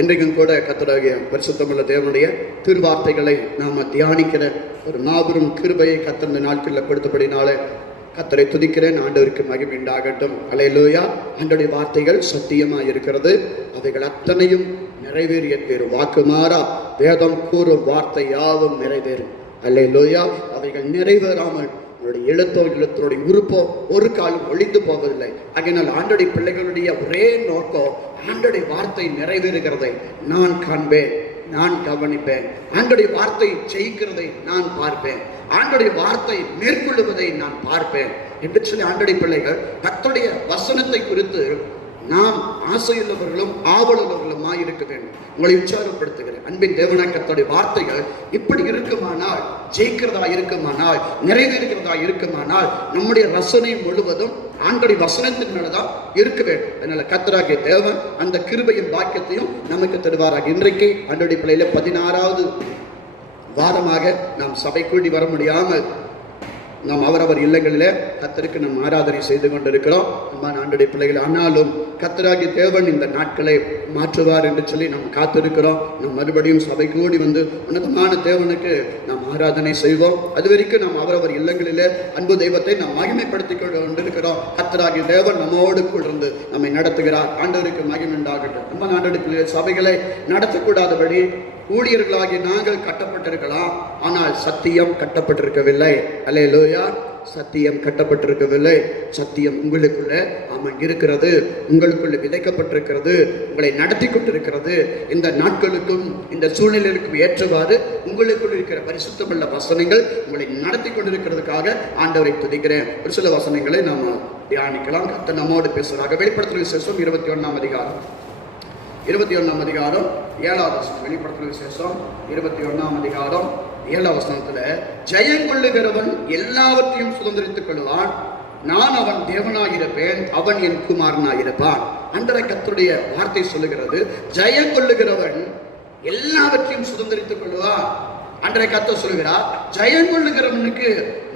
இன்றைக்கும் கூட கர்த்தராகிய பரிசுத்தமுள்ள தேவனுடைய திருவார்த்தைகளை நாம் தியானிக்கிற ஒரு மாபெரும் கிருபையை கர்த்தர் இந்த நாட்களில் கொடுத்தபடினாலே கர்த்தரை துதிக்கிறேன். ஆண்டவருக்கு மகிமை உண்டாகட்டும். அல்லேலூயா. ஆண்டவருடைய வார்த்தைகள் சத்தியமாக இருக்கிறது. அவைகள் அத்தனையும் நிறைவேறிய பேரும் வாக்கு மாறா வேதம் கூறும் வார்த்தை யாவும் நிறைவேறும். அல்லேலூயா. அவைகள் நிறைவேறாமல் உங்களுடைய எழுத்தோடைய உறுப்போ ஒரு காலம் ஒழிந்து போவதில்லை. ஆகையினால் ஆண்டவருடைய பிள்ளைகளுடைய ஒரே நோக்கம் ஆண்டவருடைய வார்த்தை நிறைவேறுகிறதை நான் காண்பேன், நான் கவனிப்பேன். ஆண்டவருடைய வார்த்தை ஜெயிக்கிறதை நான் பார்ப்பேன், ஆண்டவருடைய வார்த்தை மேற்கொள்ளுவதை நான் பார்ப்பேன் என்று சொல்லி ஆண்டவருடைய பிள்ளைகள் கர்த்தருடைய வசனத்தை குறித்து நாம் ஆசையுள்ளவர்களும் ஆவலுள்ளவர்களுமாய் இருக்க வேண்டும். உங்களை உற்சாகப்படுத்துகிறேன். அன்பின் தேவனாய் கர்த்தருடைய வார்த்தைகள் இப்படி இருக்குமானால், ஜெயிக்கிறதா இருக்குமானால், நிறைவேறுகிறதா இருக்குமானால், நம்முடைய ரசனை முழுவதும் ஆண்டவருடைய வசனத்தின் மேலதான் இருக்க வேண்டும். அதனால கர்த்தராகிய தேவன் அந்த கிருபையின் பாக்கியத்தையும் நமக்கு தருவாராக. இன்றைக்கு ஆண்டவருடைய பிள்ளையில 16வது வாரமாக நாம் சபை கூடி வர முடியாமல் நாம் அவரவர் இல்லங்களிலே கர்த்தருக்கு நாம் ஆராதனை செய்து கொண்டிருக்கிறோம். நம்ம ஆண்டவருடைய பிள்ளைகள். ஆனாலும் கர்த்தராகிய தேவன் இந்த நாட்களை மாற்றுவார் என்று சொல்லி நாம் காத்திருக்கிறோம். நாம் மறுபடியும் சபை கூடி வந்து உன்னதமான தேவனுக்கு நாம் ஆராதனை செய்வோம். அது வரைக்கும் நாம் அவரவர் இல்லங்களிலே அன்பு தெய்வத்தை நாம் மகிமைப்படுத்திக் கொண்டிருக்கிறோம். கர்த்தராகிய தேவன் நம்மோடு கூட இருந்து நம்மை நடத்துகிறார். ஆண்டவருக்கு மகிமை உண்டாகட்டும். நம்ம ஆண்டவருடைய சபைகளை நடத்தக்கூடாதபடி ஊழியர்களாகி நாங்கள் கட்டப்பட்டிருக்கலாம், ஆனால் சத்தியம் கட்டப்பட்டிருக்கவில்லை. அல்லேலூயா. சத்தியம் கட்டப்பட்டிருக்கவில்லை. சத்தியம் உங்களுக்குள்ள இருக்கிறது, உங்களுக்குள்ள விதைக்கப்பட்டிருக்கிறது, உங்களை நடத்தி கொண்டிருக்கிறது. இந்த நாட்களுக்கும் இந்த சூழ்நிலைக்கும் ஏற்றவாறு உங்களுக்குள் இருக்கிற பரிசுத்தமுள்ள வசனங்கள் உங்களை நடத்தி கொண்டிருக்கிறதுக்காக ஆண்டவரை துதிக்கிறேன். ஒரு சில வசனங்களை நாம் தியானிக்கலாம். கர்த்தர் நம்மோடு பேசுகிறாங்க. வெளிப்படுத்துகிற விசேஷம் 21ஆம் அதிகாரம் 7வது வசனம். வெளிப்படுத்துகிற விசேஷம் 21ஆம் அதிகாரம் 7வது வசனத்துல, ஜெயங்கொள்ளுகிறவன் எல்லாவற்றையும் சுதந்திரித்துக் கொள்வான், நான் அவன் தேவனாயிருப்பேன், அவன் என் குமாரனாயிருப்பான். அன்றைய கர்த்தருடைய வார்த்தை சொல்லுகிறது, ஜெயங்கொள்ளுகிறவன் எல்லாவற்றையும் சுதந்திரித்துக் கொள்வான். அன்றைய கர்த்தர் சொல்லுகிறார், ஜெயங்கொள்ளுகிறவனுக்கு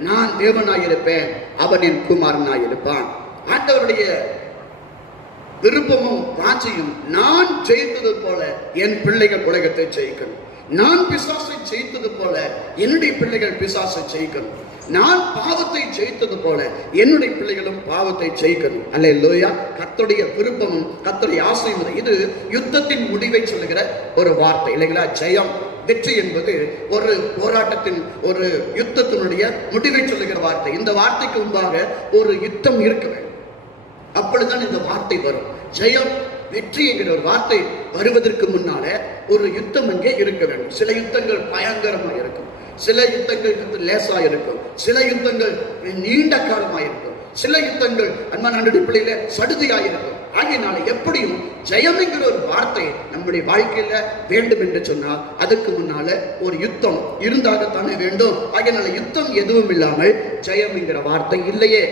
நான் தேவனாயிருப்பேன், அவன் என் குமாரனாயிருப்பான். ஆண்டவருடைய விருப்பமும் வாஞ்சையும், நான் ஜெயித்தது போல என் பிள்ளைகள் உலகத்தை ஜெயிக்கணும், நான் பிசாசை ஜெயித்தது போல என்னுடைய பிள்ளைகள் பிசாசை ஜெயிக்கணும், நான் பாவத்தை ஜெயித்தது போல என்னுடைய பிள்ளைகளும் பாவத்தை ஜெயிக்கணும். அல்லேலூயா. கர்த்தருடைய விருப்பமும் கர்த்தருடைய ஆசையும். இது யுத்தத்தின் முடிவை சொல்லுகிற ஒரு வார்த்தை இல்லைங்களா? ஜெயம், வெற்றி என்பது ஒரு போராட்டத்தின், ஒரு யுத்தத்தினுடைய முடிவை சொல்லுகிற வார்த்தை. இந்த வார்த்தைக்கு முன்பாக ஒரு யுத்தம் இருக்க வேண்டும். அப்பொழுதுதான் இந்த வார்த்தை வரும். ஜெயம், வெற்றி என்கிற ஒரு வார்த்தை வருவதற்கு முன்னால ஒரு யுத்தம் அங்கே இருக்க வேண்டும். சில யுத்தங்கள் பயங்கரமா இருக்கும், சில யுத்தங்கள் லேசா இருக்கும், சில யுத்தங்கள் நீண்ட காலமா இருக்கும், சில யுத்தங்கள் அன்பான பிள்ளையில சடுதியாயிருக்கும். ஆகையினால எப்படியும் ஜெயம் என்கிற ஒரு வார்த்தை நம்முடைய வாழ்க்கையில வேண்டும் என்று சொன்னால் அதுக்கு முன்னால ஒரு யுத்தம் இருந்தாகத்தானே வேண்டும். ஆகையினால யுத்தம் எதுவும் இல்லாமல் ஜெயம் என்கிற வார்த்தை இல்லையே.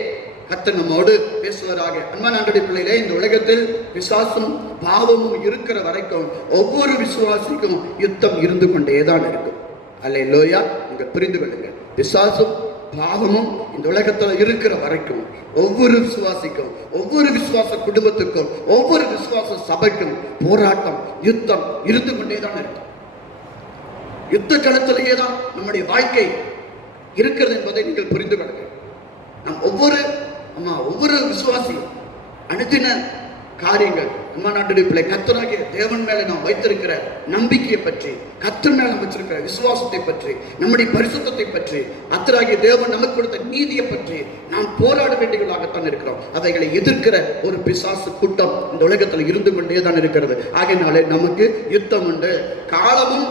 கர்த்தர் நம்மோடு பேசுவதாக. அன்பான ஆண்டவருடைய பிள்ளைகளே, இந்த உலகத்தில் பிசாசும் பாவமும் இருக்கிற வரைக்கும் ஒவ்வொரு விசுவாசிக்கும் யுத்தம் இருந்து கொண்டேதான் இருக்கும். அல்லேலூயா. நீங்க புரிந்து கொள்ளுங்க. பிசாசும் பாவமும் இந்த உலகத்தில் இருக்கிற வரைக்கும் ஒவ்வொரு விசுவாசிக்கும், ஒவ்வொரு விசுவாச குடும்பத்துக்கும், ஒவ்வொரு விசுவாச சபைக்கும் போராட்டம், யுத்தம் இருந்து கொண்டேதான் இருக்கும். யுத்த களத்திலேயே தான் நம்முடைய வாழ்க்கை இருக்கிறது என்பதை நீங்கள் புரிந்து கொள்ளுங்க. நம் ஒவ்வொரு விசுவாசியும் அனுதின காரியங்கள், நம்ம நாட்டுடைய பிள்ளை கர்த்தராகிய தேவன் மேல நாம் வைத்திருக்கிற நம்பிக்கையை பற்றி, கர்த்தர் மேல வச்சிருக்கிற விசுவாசத்தை பற்றி, நம்முடைய பரிசுத்தத்தை பற்றி, கர்த்தராகிய தேவன் நமக்கு கொடுத்த நீதியை பற்றி நாம் போராட வேண்டியவர்களாகத்தான் இருக்கிறோம். அவைகளை எதிர்க்கிற ஒரு பிசாசு கூட்டம் இந்த உலகத்தில் இருந்து கொண்டே தான் இருக்கிறது. ஆகையினாலே நமக்கு யுத்தம் உண்டு. காலமும்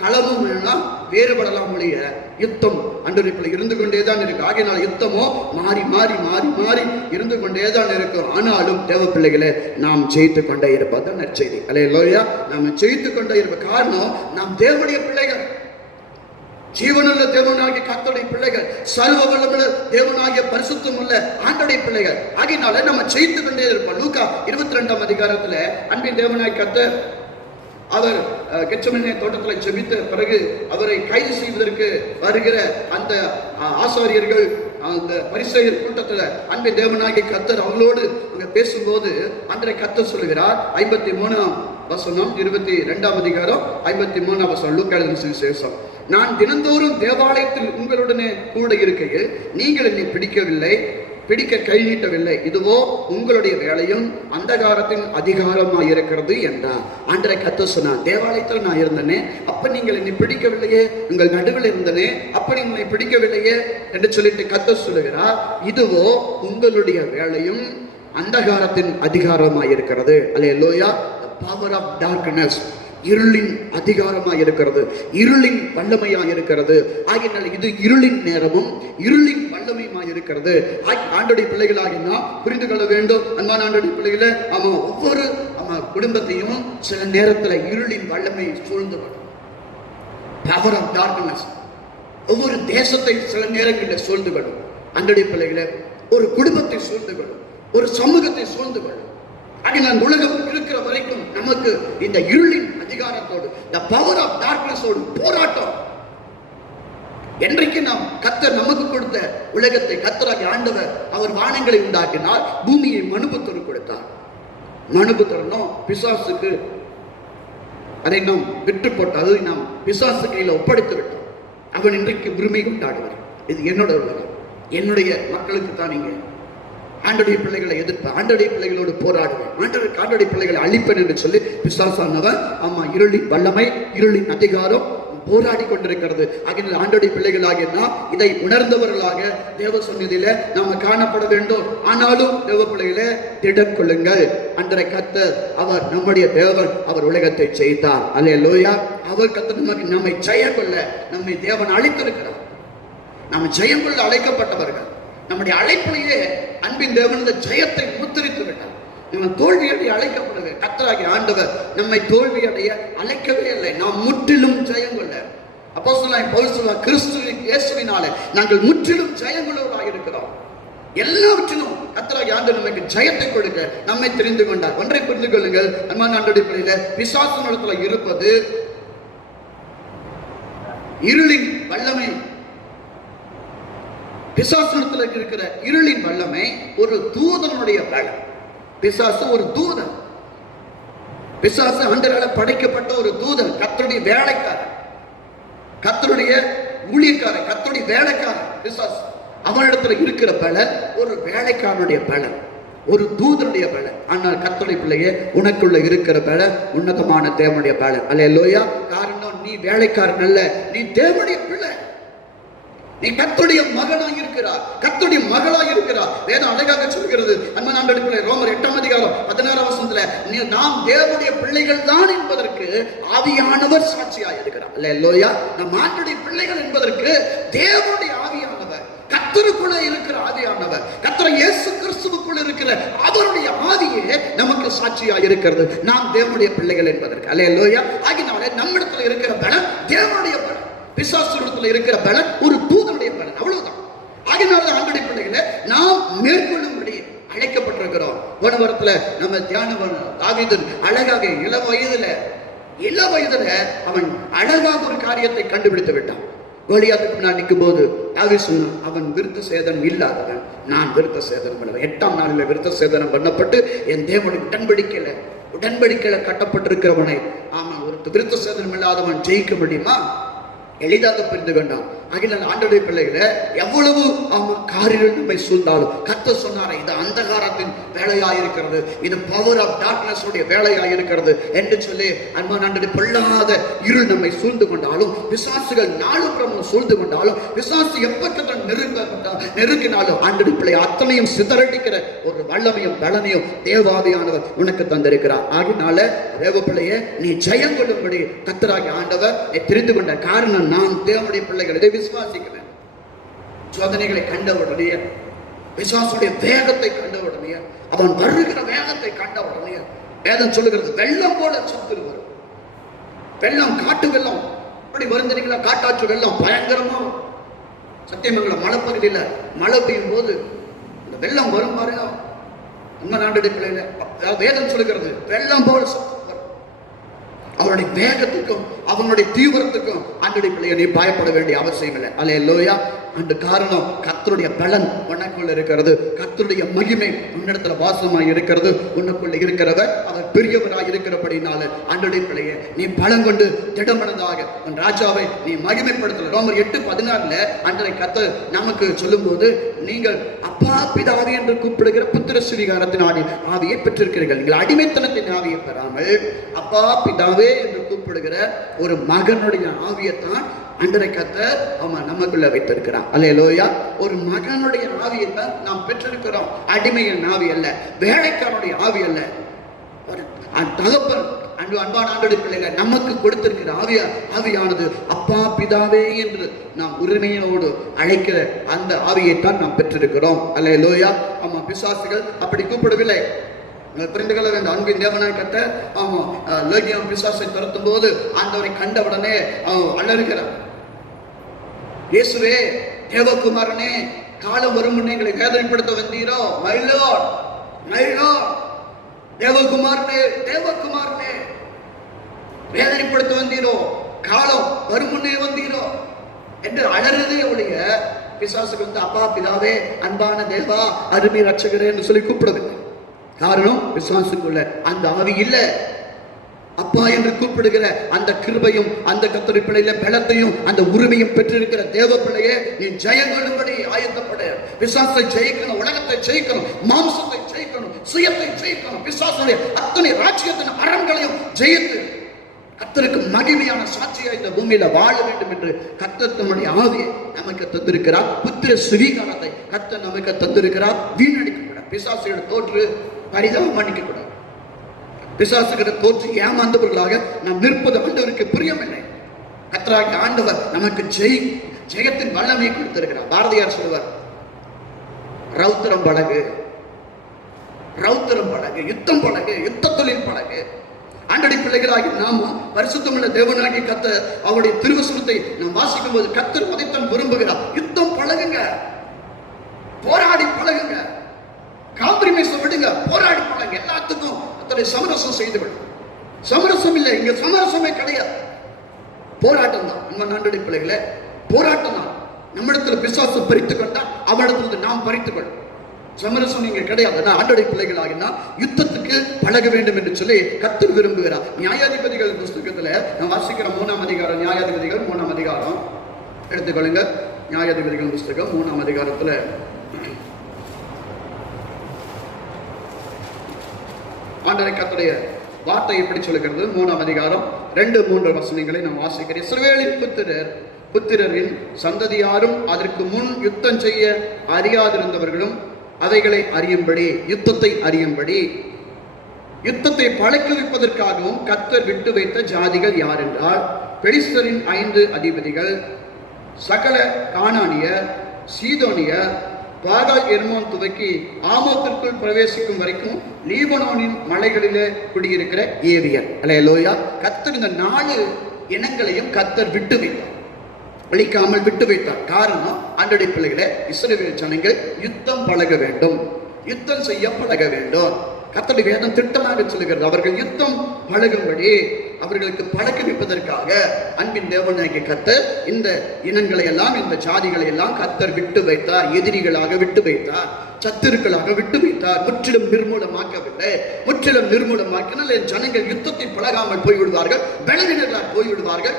களமும் வேணாம் வேறுபடலாம் ஒழிய யுத்தம் அன்றைய இருந்து கொண்டேதான் இருக்கு. ஆகையினால் யுத்தமோ மாறி மாறி மாறி மாறி இருந்து கொண்டேதான் இருக்கும். ஆனாலும் தேவ பிள்ளைகளை நாம் ஜெயித்து கொண்டே இருப்பதுதான் நற்செய்தி. அல்லேலூயா. நாம் ஜெயித்து கொண்டே இருப்ப காரணம், நாம் தேவனுடைய பிள்ளைகள், ஜீவனுள்ள தேவனாகிய கர்த்தருடைய பிள்ளைகள், சர்வ வல்லமையுள்ள தேவனாகிய பரிசுத்தம் உள்ள ஆண்டவருடைய பிள்ளைகள். ஆகையினால நம்ம ஜெயித்து கொண்டே இருப்போம். லூக்கா 22ஆம் அதிகாரத்துல அன்பின் தேவனாகிய கர்த்தர் அவர் கெத்செமனே தோட்டத்தில் ஜெபித்த பிறகு அவரை கைது செய்வதற்கு வருகிற அந்த ஆசாரியர்கள், அந்த பரிசேயர் கூட்டத்தில் அன்பின் தேவனாகிய கர்த்தர் அவங்களோடு அங்க பேசும்போது அன்றைய கர்த்தர் சொல்லுகிறார் 53ஆம் வசனம் 22ஆம் அதிகாரம் 53ஆம் வசனம், லூக்கா எழுதின சுவிசேஷம். நான் தினந்தோறும் தேவாலயத்தில் உங்களுடனே கூட இருக்கையில் நீங்கள் என்னை பிடிக்க கை நீட்டவில்லை. இதுவோ உங்களுடைய வேலையும் அந்தகாரத்தின் அதிகாரமாக இருக்கிறது என்றார். அன்றைய கர்த்தர் சொன்னார், தேவாலயத்தில் நான் இருந்தனே, அப்ப நீங்கள் என்னை பிடிக்கவில்லையே, உங்கள் நடுவில் இருந்தனே, அப்ப நீங்கள் பிடிக்கவில்லையே என்று சொல்லிட்டு கர்த்தர் சொல்லுகிறார், இதுவோ உங்களுடைய வேலையும் அந்தகாரத்தின் அதிகாரமாக இருக்கிறது. அல்லேலூயா. பவர் ஆஃப் டார்க்னஸ், இருளின் அதிகாரமாக இருக்கிறது, இருளின் வல்லமையாக இருக்கிறது. ஆகினால் இது இருளின் நேரமும் இருளின் வல்லமையுமாக இருக்கிறது. ஆண்டவருடைய பிள்ளைகளாகி நாம் புரிந்து கொள்ள வேண்டும். அன்பான ஆண்டவருடைய பிள்ளைகளே, ஒவ்வொரு குடும்பத்தையும் சில நேரத்தில் இருளின் வல்லமை சூழ்ந்து வரும். பவர் ஆஃப் டார்க்னஸ் ஒவ்வொரு தேசத்தை சில நேரங்களில் சூழ்ந்து கொள்ளும். ஆண்டவருடைய பிள்ளைகளே, ஒரு குடும்பத்தை சூழ்ந்து கொள்ளும், ஒரு சமூகத்தை சூழ்ந்து கொள்ளும். நான் உலகம் இருக்கிற வரைக்கும் நமக்கு இந்த இருளின் அதிகாரத்தோடு, the power of darkness ஓடு போராட்டம். என்றைக்கு நாம் கர்த்தர் நமக்கு கொடுத்த உலகத்தை, கர்த்தராகிய ஆண்டவர் அவர் வானங்களை உண்டாக்கினார், பூமியை மனுபுத்தர் கொடுத்தார். மனுபுத்தரனும் பிசாசுக்கு அதை நாம் விட்டு போட்டோம், அதை நாம் பிசாசு கையில் ஒப்படைத்து விட்டோம். அவன் இன்றைக்கு உரிமை கொண்டாடுவார். இது என்னோட உலகம், என்னுடைய மக்களுக்கு தான். நீங்க ஆண்டவருடைய பிள்ளைகளை எதிர்ப்பேன், ஆண்டவருடைய பிள்ளைகளோடு போராடுவேன், ஆண்டவருடைய பிள்ளைகளை அழிப்பேன் என்று சொல்லி பிசாசானவன் இருளின் வல்லமை, இருளின் அதிகாரம் போராடி கொண்டிருக்கிறது. ஆகினால் ஆண்டவருடைய பிள்ளைகளாகிய நாம் இதை உணர்ந்தவர்களாக தேவ சந்நிதியில நாம காணப்பட வேண்டும். ஆனாலும் தேவ பிள்ளைகளே, திடன் கொள்ளுங்கள். அன்றைய கர்த்தர் அவர் நம்முடைய தேவன், அவர் உலகத்தை செய்தார். அல்லேலூயா. அவர் கர்த்தர் நம்மை ஜெயம் கொள்ள நம்மை தேவன் அழைத்திருக்கிறார். நாம் ஜெயம் கொள்ள அழைக்கப்பட்டவர்கள். நம்முடைய அழைப்பிலேயே அன்பின் தேவன் இந்த ஜெயத்தை முத்திரித்து விட்டார். நம்ம தோல்வியடைய அழைக்கப்படவே கர்த்தராகிய ஆண்டவர் நம்மை தோல்வியடைய அழைக்கவே இல்லை. நாம் முற்றிலும் ஜெயம் கொள்ள, அப்போஸ்தலனாகிய பவுல் சொல்வார், கிறிஸ்து இயேசுவினாலே நாங்கள் முற்றிலும் ஜெயம் கொள்ளவராக இருக்கிறோம். எல்லாவற்றிலும் கர்த்தராகிய ஆண்டவர் நமக்கு ஜெயத்தை கொடுக்க நம்மை தெரிந்து கொண்டார். ஒன்றை புரிந்து கொள்ளுங்கள் அன்பான ஆண்டவருடைய பிள்ளைகளே, பிசாசினிடத்தில் இருப்பது இருளின் வல்லமை. பிசாசினத்தில் இருக்கிற இருளின் வல்லமை ஒரு தூதனுடைய பலம். பிசாசு ஒரு தூதன். பிசாசு ஆண்டவரால் படைக்கப்பட்ட ஒரு தூதன், கர்த்தருடைய வேலைக்காரன், கர்த்தருடைய ஊழியக்காரன், கர்த்தருடைய வேலைக்காரன் பிசாசு. அவனிடத்துல இருக்கிற பலன் ஒரு வேலைக்காரனுடைய பலன், ஒரு தூதனுடைய பலன். ஆனால் கர்த்தருடைய பிள்ளையே, உனக்குள்ள இருக்கிற பலன் உன்னதமான தேவனுடைய பலன். அல்லேலூயா. காரணம், நீ வேலைக்காரன் அல்ல, நீ தேவனுடைய பிள்ளை. நீ கர்த்தருடைய மகனாக இருக்கிறார், கர்த்தருடைய மகளாக இருக்கிறார். வேதம் அழகாக சொல்கிறது. அன்பான ஆண்டவருடைய பிள்ளை, ரோமர் 8ஆம் அதிகாரம் 16ஆம் வசனத்துல, நாம் தேவனுடைய பிள்ளைகள் தான் என்பதற்கு ஆவியானவர் சாட்சியாக இருக்கிறார். அல்லேலூயா. நம் ஆண்டவருடைய பிள்ளைகள் என்பதற்கு தேவனுடைய ஆவியானவர், கர்த்தருக்குள்ள இருக்கிற ஆவியானவர், கர்த்தர் இயேசு கிறிஸ்துவுக்குள்ள இருக்கிற அவருடைய ஆவியே நமக்கு சாட்சியாக இருக்கிறது. நாம் தேவனுடைய பிள்ளைகள் என்பதற்கு. அல்லேலூயா. ஆகினாலே நம்மிடத்தில் இருக்கிற பலம் தேவனுடைய பலம், பிசாசுடத்தில் இருக்கிற பலன் ஒரு தூதனுடைய பலன். அவ்வளவுதான். ஆகினால ஆண்டவருடைய பிள்ளைகளை நாம் மேற்கொள்ளும்படி அழைக்கப்பட்டிருக்கிறோம். போன வாரத்துல நம்ம தியானம் தாவீது அழகாக இள வயதுல அவன் அழகாக ஒரு காரியத்தை கண்டுபிடித்து விட்டான். கோலியாத்துக்கு முன்னாடி நிற்கும் போது தாவீது சொன்னான், அவன் விருத்த சேதனம் இல்லாதவன், நான் விருத்த சேதனம் பண்ணுவேன். 8ஆம் நாளில் விருத்த சேதனம் பண்ணப்பட்டு என் தேவனுடைய உடன்படிக்கையில கட்டப்பட்டிருக்கிறவனை ஒரு விருத்த சேதனம் இல்லாதவன் ஜெயிக்க முடியுமா? எளிதாக புரிந்து கொண்டான். ஆகினால் ஆண்டவருடைய பிள்ளைகளை எவ்வளவு காரியம் நம்மை சூழ்ந்தாலும் கர்த்தர் சொன்னாரே, இது அந்தகாரத்தின் வேலையாயிருக்கிறது, இது பவர் ஆஃப் டார்க்னஸ் உடைய வேலையாயிருக்கிறது என்று சொல்லி அன்பான ஆண்டவருடைய பொல்லாத இருள் நம்மை சூழ்ந்து கொண்டாலும், பிசாசுகள் நாலுபுறமும் சூழ்ந்து கொண்டாலும், பிசாசு எப்பக்கத்தில் நெருக்கினாலும் ஆண்டவருடைய பிள்ளை அத்தனையும் சிதறடிக்கிற ஒரு வல்லமையும் பலனையும் தேவாவியானவர் உனக்கு தந்திருக்கிறார். ஆகினால தேவ பிள்ளையே, நீ ஜெயம் கொள்ளும்படி கர்த்தராகிய ஆண்டவர் நீ தெரிந்து கொண்ட காரணம், நாம் தேவனுடைய பிள்ளைகளை விசுவாசிக்கிறேன். சோதனைகளை கண்ட உடனே, விசுவாசுடைய வேகத்தை கண்ட உடனே, அவன் வருகிற வேகத்தை கண்ட உடனே வேதம் சொல்லுகிறது, வெள்ளம் போல சுத்து வரும். வெள்ளம், காட்டு வெள்ளம் அப்படி வருந்தீங்களா? காட்டாற்று வெள்ளம் பயங்கரமா சத்தியமங்கலம் மலைப்பகுதியில மழை பெய்யும் போது இந்த வெள்ளம் வரும் பாருங்க. நம்ம நாட்டுடைய பிள்ளைல வேதம் சொல்லுகிறது, வெள்ளம் போல சுத்து. அவனுடைய வேகத்துக்கும் அவனுடைய தீவிரத்துக்கும் ஆண்டவருடைய பிள்ளையை நீ பயப்பட வேண்டிய அவசியம் இல்லை. அல்லேலூயா. அந்த காரணம், கர்த்தருடைய பலன் உனக்குள்ள இருக்கிறது. கர்த்தருடைய மகிமை உன்னிடத்துல வாசமாய் இருக்கிறது. உனக்குள்ள இருக்கிறவர் அவர் பெரியவராய் இருக்கிறபடினால ஆண்டவருடைய பிள்ளையே, நீ பலம் கொண்டு திடமனதாக உன் ராஜாவை நீ மகிமைப்படுத்தல. ரோமர் 8:16 ஆண்டவரை கர்த்தர் நமக்கு சொல்லும் போது, நீங்கள் அப்பா பிதாவே என்று கூப்பிடுகிற புத்திர சுவிகாரத்தின் ஆவியை பெற்றிருக்கிறீர்கள். நீங்கள் அடிமைத்தனத்தின் ஆவியை பெறாமல் அப்பா பிதாவே என்று கூப்பிடுகிற ஒரு மகனுடைய ஆவியைத்தான் ஆண்டவரை கர்த்தர் அவன் நமக்குள்ள வைத்திருக்கிறான். அல்லேலூயா. ஒரு மகனுடைய ஆவியை தான் நாம் பெற்றிருக்கிறோம். அடிமையின் ஆவி அல்ல, வேலைக்காரனுடைய ஆவி அல்ல. ஒரு தகப்பன் அன்பான ஆண்டவருடைய பிள்ளைகள் நமக்கு கொடுத்திருக்கிற ஆவியானது அப்பா பிதாவே என்று நாம் உரிமையோடு அழைக்கிற அந்த ஆவியைத்தான் நாம் பெற்றிருக்கிறோம். அல்லேலூயா. ஆமா, பிசாசுகள் அப்படி கூப்பிடவில்லை. புரிந்து கொள்ள வேண்டும். அன்பின் தேவனாய் கர்த்தர் லோகியம் பிசாசை துரத்தும் போது ஆண்டவரை கண்டவுடனே அலறுகிறார். இயேசுவே, தேவகுமாரனே, காலம் வரும் முன்னே எங்களை வேதனைப்படுத்த வந்தீரோ? மை லார்ட், மை லார்ட், தேவகுமாரனே, தேவகுமாரனே, வேதனைப்படுத்த வந்தீரோ? காலம் வரும் முன்னே வந்தீரோ என்று அலறதே ஒழிய பிசாசுக்கு அப்பா பிதாவே, அன்பான தேவா, அருமை ரட்சகரே என்று சொல்லி கூப்பிடவில்லை. காரணம், விசுவாசுக்குள்ள அந்த ஆவி இல்லை. அப்பா என்று கூப்பிடுகிற அந்த கிருபையும் அந்த கர்த்தருடைய பிள்ளையில பலத்தையும் அந்த உரிமையும் பெற்றிருக்கிற தேவ பிள்ளையே, நீ ஜெயம் கொள்ளும்படி ஆயத்தப்படு. பிசாசை ஜெயிக்கணும், உலகத்தை ஜெயிக்கணும், மாம்சத்தை ஜெயிக்கணும், சுயத்தை ஜெயிக்கணும், பிசாசுடைய அத்தனை ராஜ்யத்தின் அரண்களையும் ஜெயித்து கர்த்தருக்கு மகிமையான சாட்சியா இந்த பூமியில வாழ வேண்டும் என்று கர்த்தர் தம்முடைய ஆவியை நமக்கு தந்திருக்கிறார். புத்திர சுவீகாரத்தை கர்த்தர் நமக்கு தந்திருக்கிறார். வீணடிக்கக்கூடாது. பிசாசுகளை தோற்று பரிதாபம் பண்ணிக்க கூடாது. பிசாசுகளை தோற்று ஏமாந்தவர்களாக நாம் நிற்பது ஆண்டவருக்கு பிரியமில்லை. கர்த்தராகிய ஆண்டவர் நமக்கு ஜெயத்தின் வல்லமை கொடுத்திருக்கிறார். பாரதியார் சொல்வார், ரௌத்திரம் பழகு, ரௌத்திரம் பழகு, யுத்தம் பழகு, யுத்த தொழில் பழகு. ஆண்டவருடைய பிள்ளைகளாகி நாம பரிசுத்தமுள்ள தேவனாகி கர்த்தர் அவருடைய திருவசனத்தை நாம் வாசிக்கும் போது கர்த்தர் அதைத்தான் விரும்புகிறார். யுத்தம் பழகுங்க, போராடி பழகுங்க, காம்ப்ரமைஸ் விடுங்க, போராடி பழகுங்க. எல்லாத்துக்கும் அத்தனை சமரசம் செய்து விடும். சமரசம் இல்லை, இங்க சமரசமே கிடையாது, போராட்டம் தான். நம்ம ஆண்டவருடைய பிள்ளைகளே, போராட்டம் தான். நம்மிடத்துல பிசாசு பறித்து கொண்டா அவனிடத்துல நாம் பறித்துக் கொள்ளும். சமரசம் நீங்க கிடையாது. ஆண்டவருடைய பிள்ளைகளாகினா யுத்தத்துக்கு பழக வேண்டும் என்று சொல்லி கர்த்தர் விரும்புகிறார். நியாயாதிபதிகள் புஸ்தகத்துல நான் வாசிக்கிற 3ஆம் அதிகாரம், நியாயாதிபதிகள் 3ஆம் அதிகாரம் எடுத்துக்கொள்ளுங்க. நியாயாதிபதிகள் புஸ்தகம் 3ஆம் அதிகாரத்துல ஆண்டவரை கர்த்தருடைய வார்த்தை எப்படி சொல்லுகிறது? 3ஆம் அதிகாரம் 2-3 வசனங்களை நான் வாசிக்கிறேன். இஸ்ரவேலின் புத்திரரின் சந்ததியாரும் அதற்கு முன் யுத்தம் செய்ய அறியாதிருந்தவர்களும் அவைகளை அறியும்படி, யுத்தத்தை அறியும்படி, யுத்தத்தை பழக்குவிப்பதற்காகவும் கர்த்தர் விட்டு வைத்த ஜாதிகள் யார் என்றால், பெலிஸ்தரின் 5 அதிபதிகள், சகல கானானியர், சீதோனியர், பாகால் எர்மோன் துவக்கி ஆமோத்திற்குள் பிரவேசிக்கும் வரைக்கும் லீபனோனின் மலைகளிலே குடியிருக்கிற ஏவியர். அல்லேலூயா. கர்த்தர் இந்த 4 இனங்களையும் கர்த்தர் விட்டு வைத்தார், அழிக்காமல் விட்டு வைத்தார். காரணம், ஆண்டவருடைய பிள்ளைகளே, இஸ்ரவேல் ஜனங்கள் யுத்தம் பழக வேண்டும், யுத்தம் செய்ய பழக வேண்டும். கர்த்தருடைய வேதம் திட்டமாக சொல்லுகிறது. அவர்கள் யுத்தம் பழகும்படி அவர்களுக்கு பழக்க வைப்பதற்காக அன்பின் தேவனாகிய கர்த்தர் இந்த இனங்களை எல்லாம், இந்த ஜாதிகளை எல்லாம் கர்த்தர் விட்டு வைத்தார். எதிரிகளாக விட்டு வைத்தார், சத்துருக்களாக விட்டு வைத்தார். முற்றிலும் நிர்மூலமாக்கவில்லை. முற்றிலும் நிர்மூலமாக்கினால் என் ஜனங்கள் யுத்தத்தை பழகாமல் போய்விடுவார்கள், பலவீனர்களாக போய்விடுவார்கள்,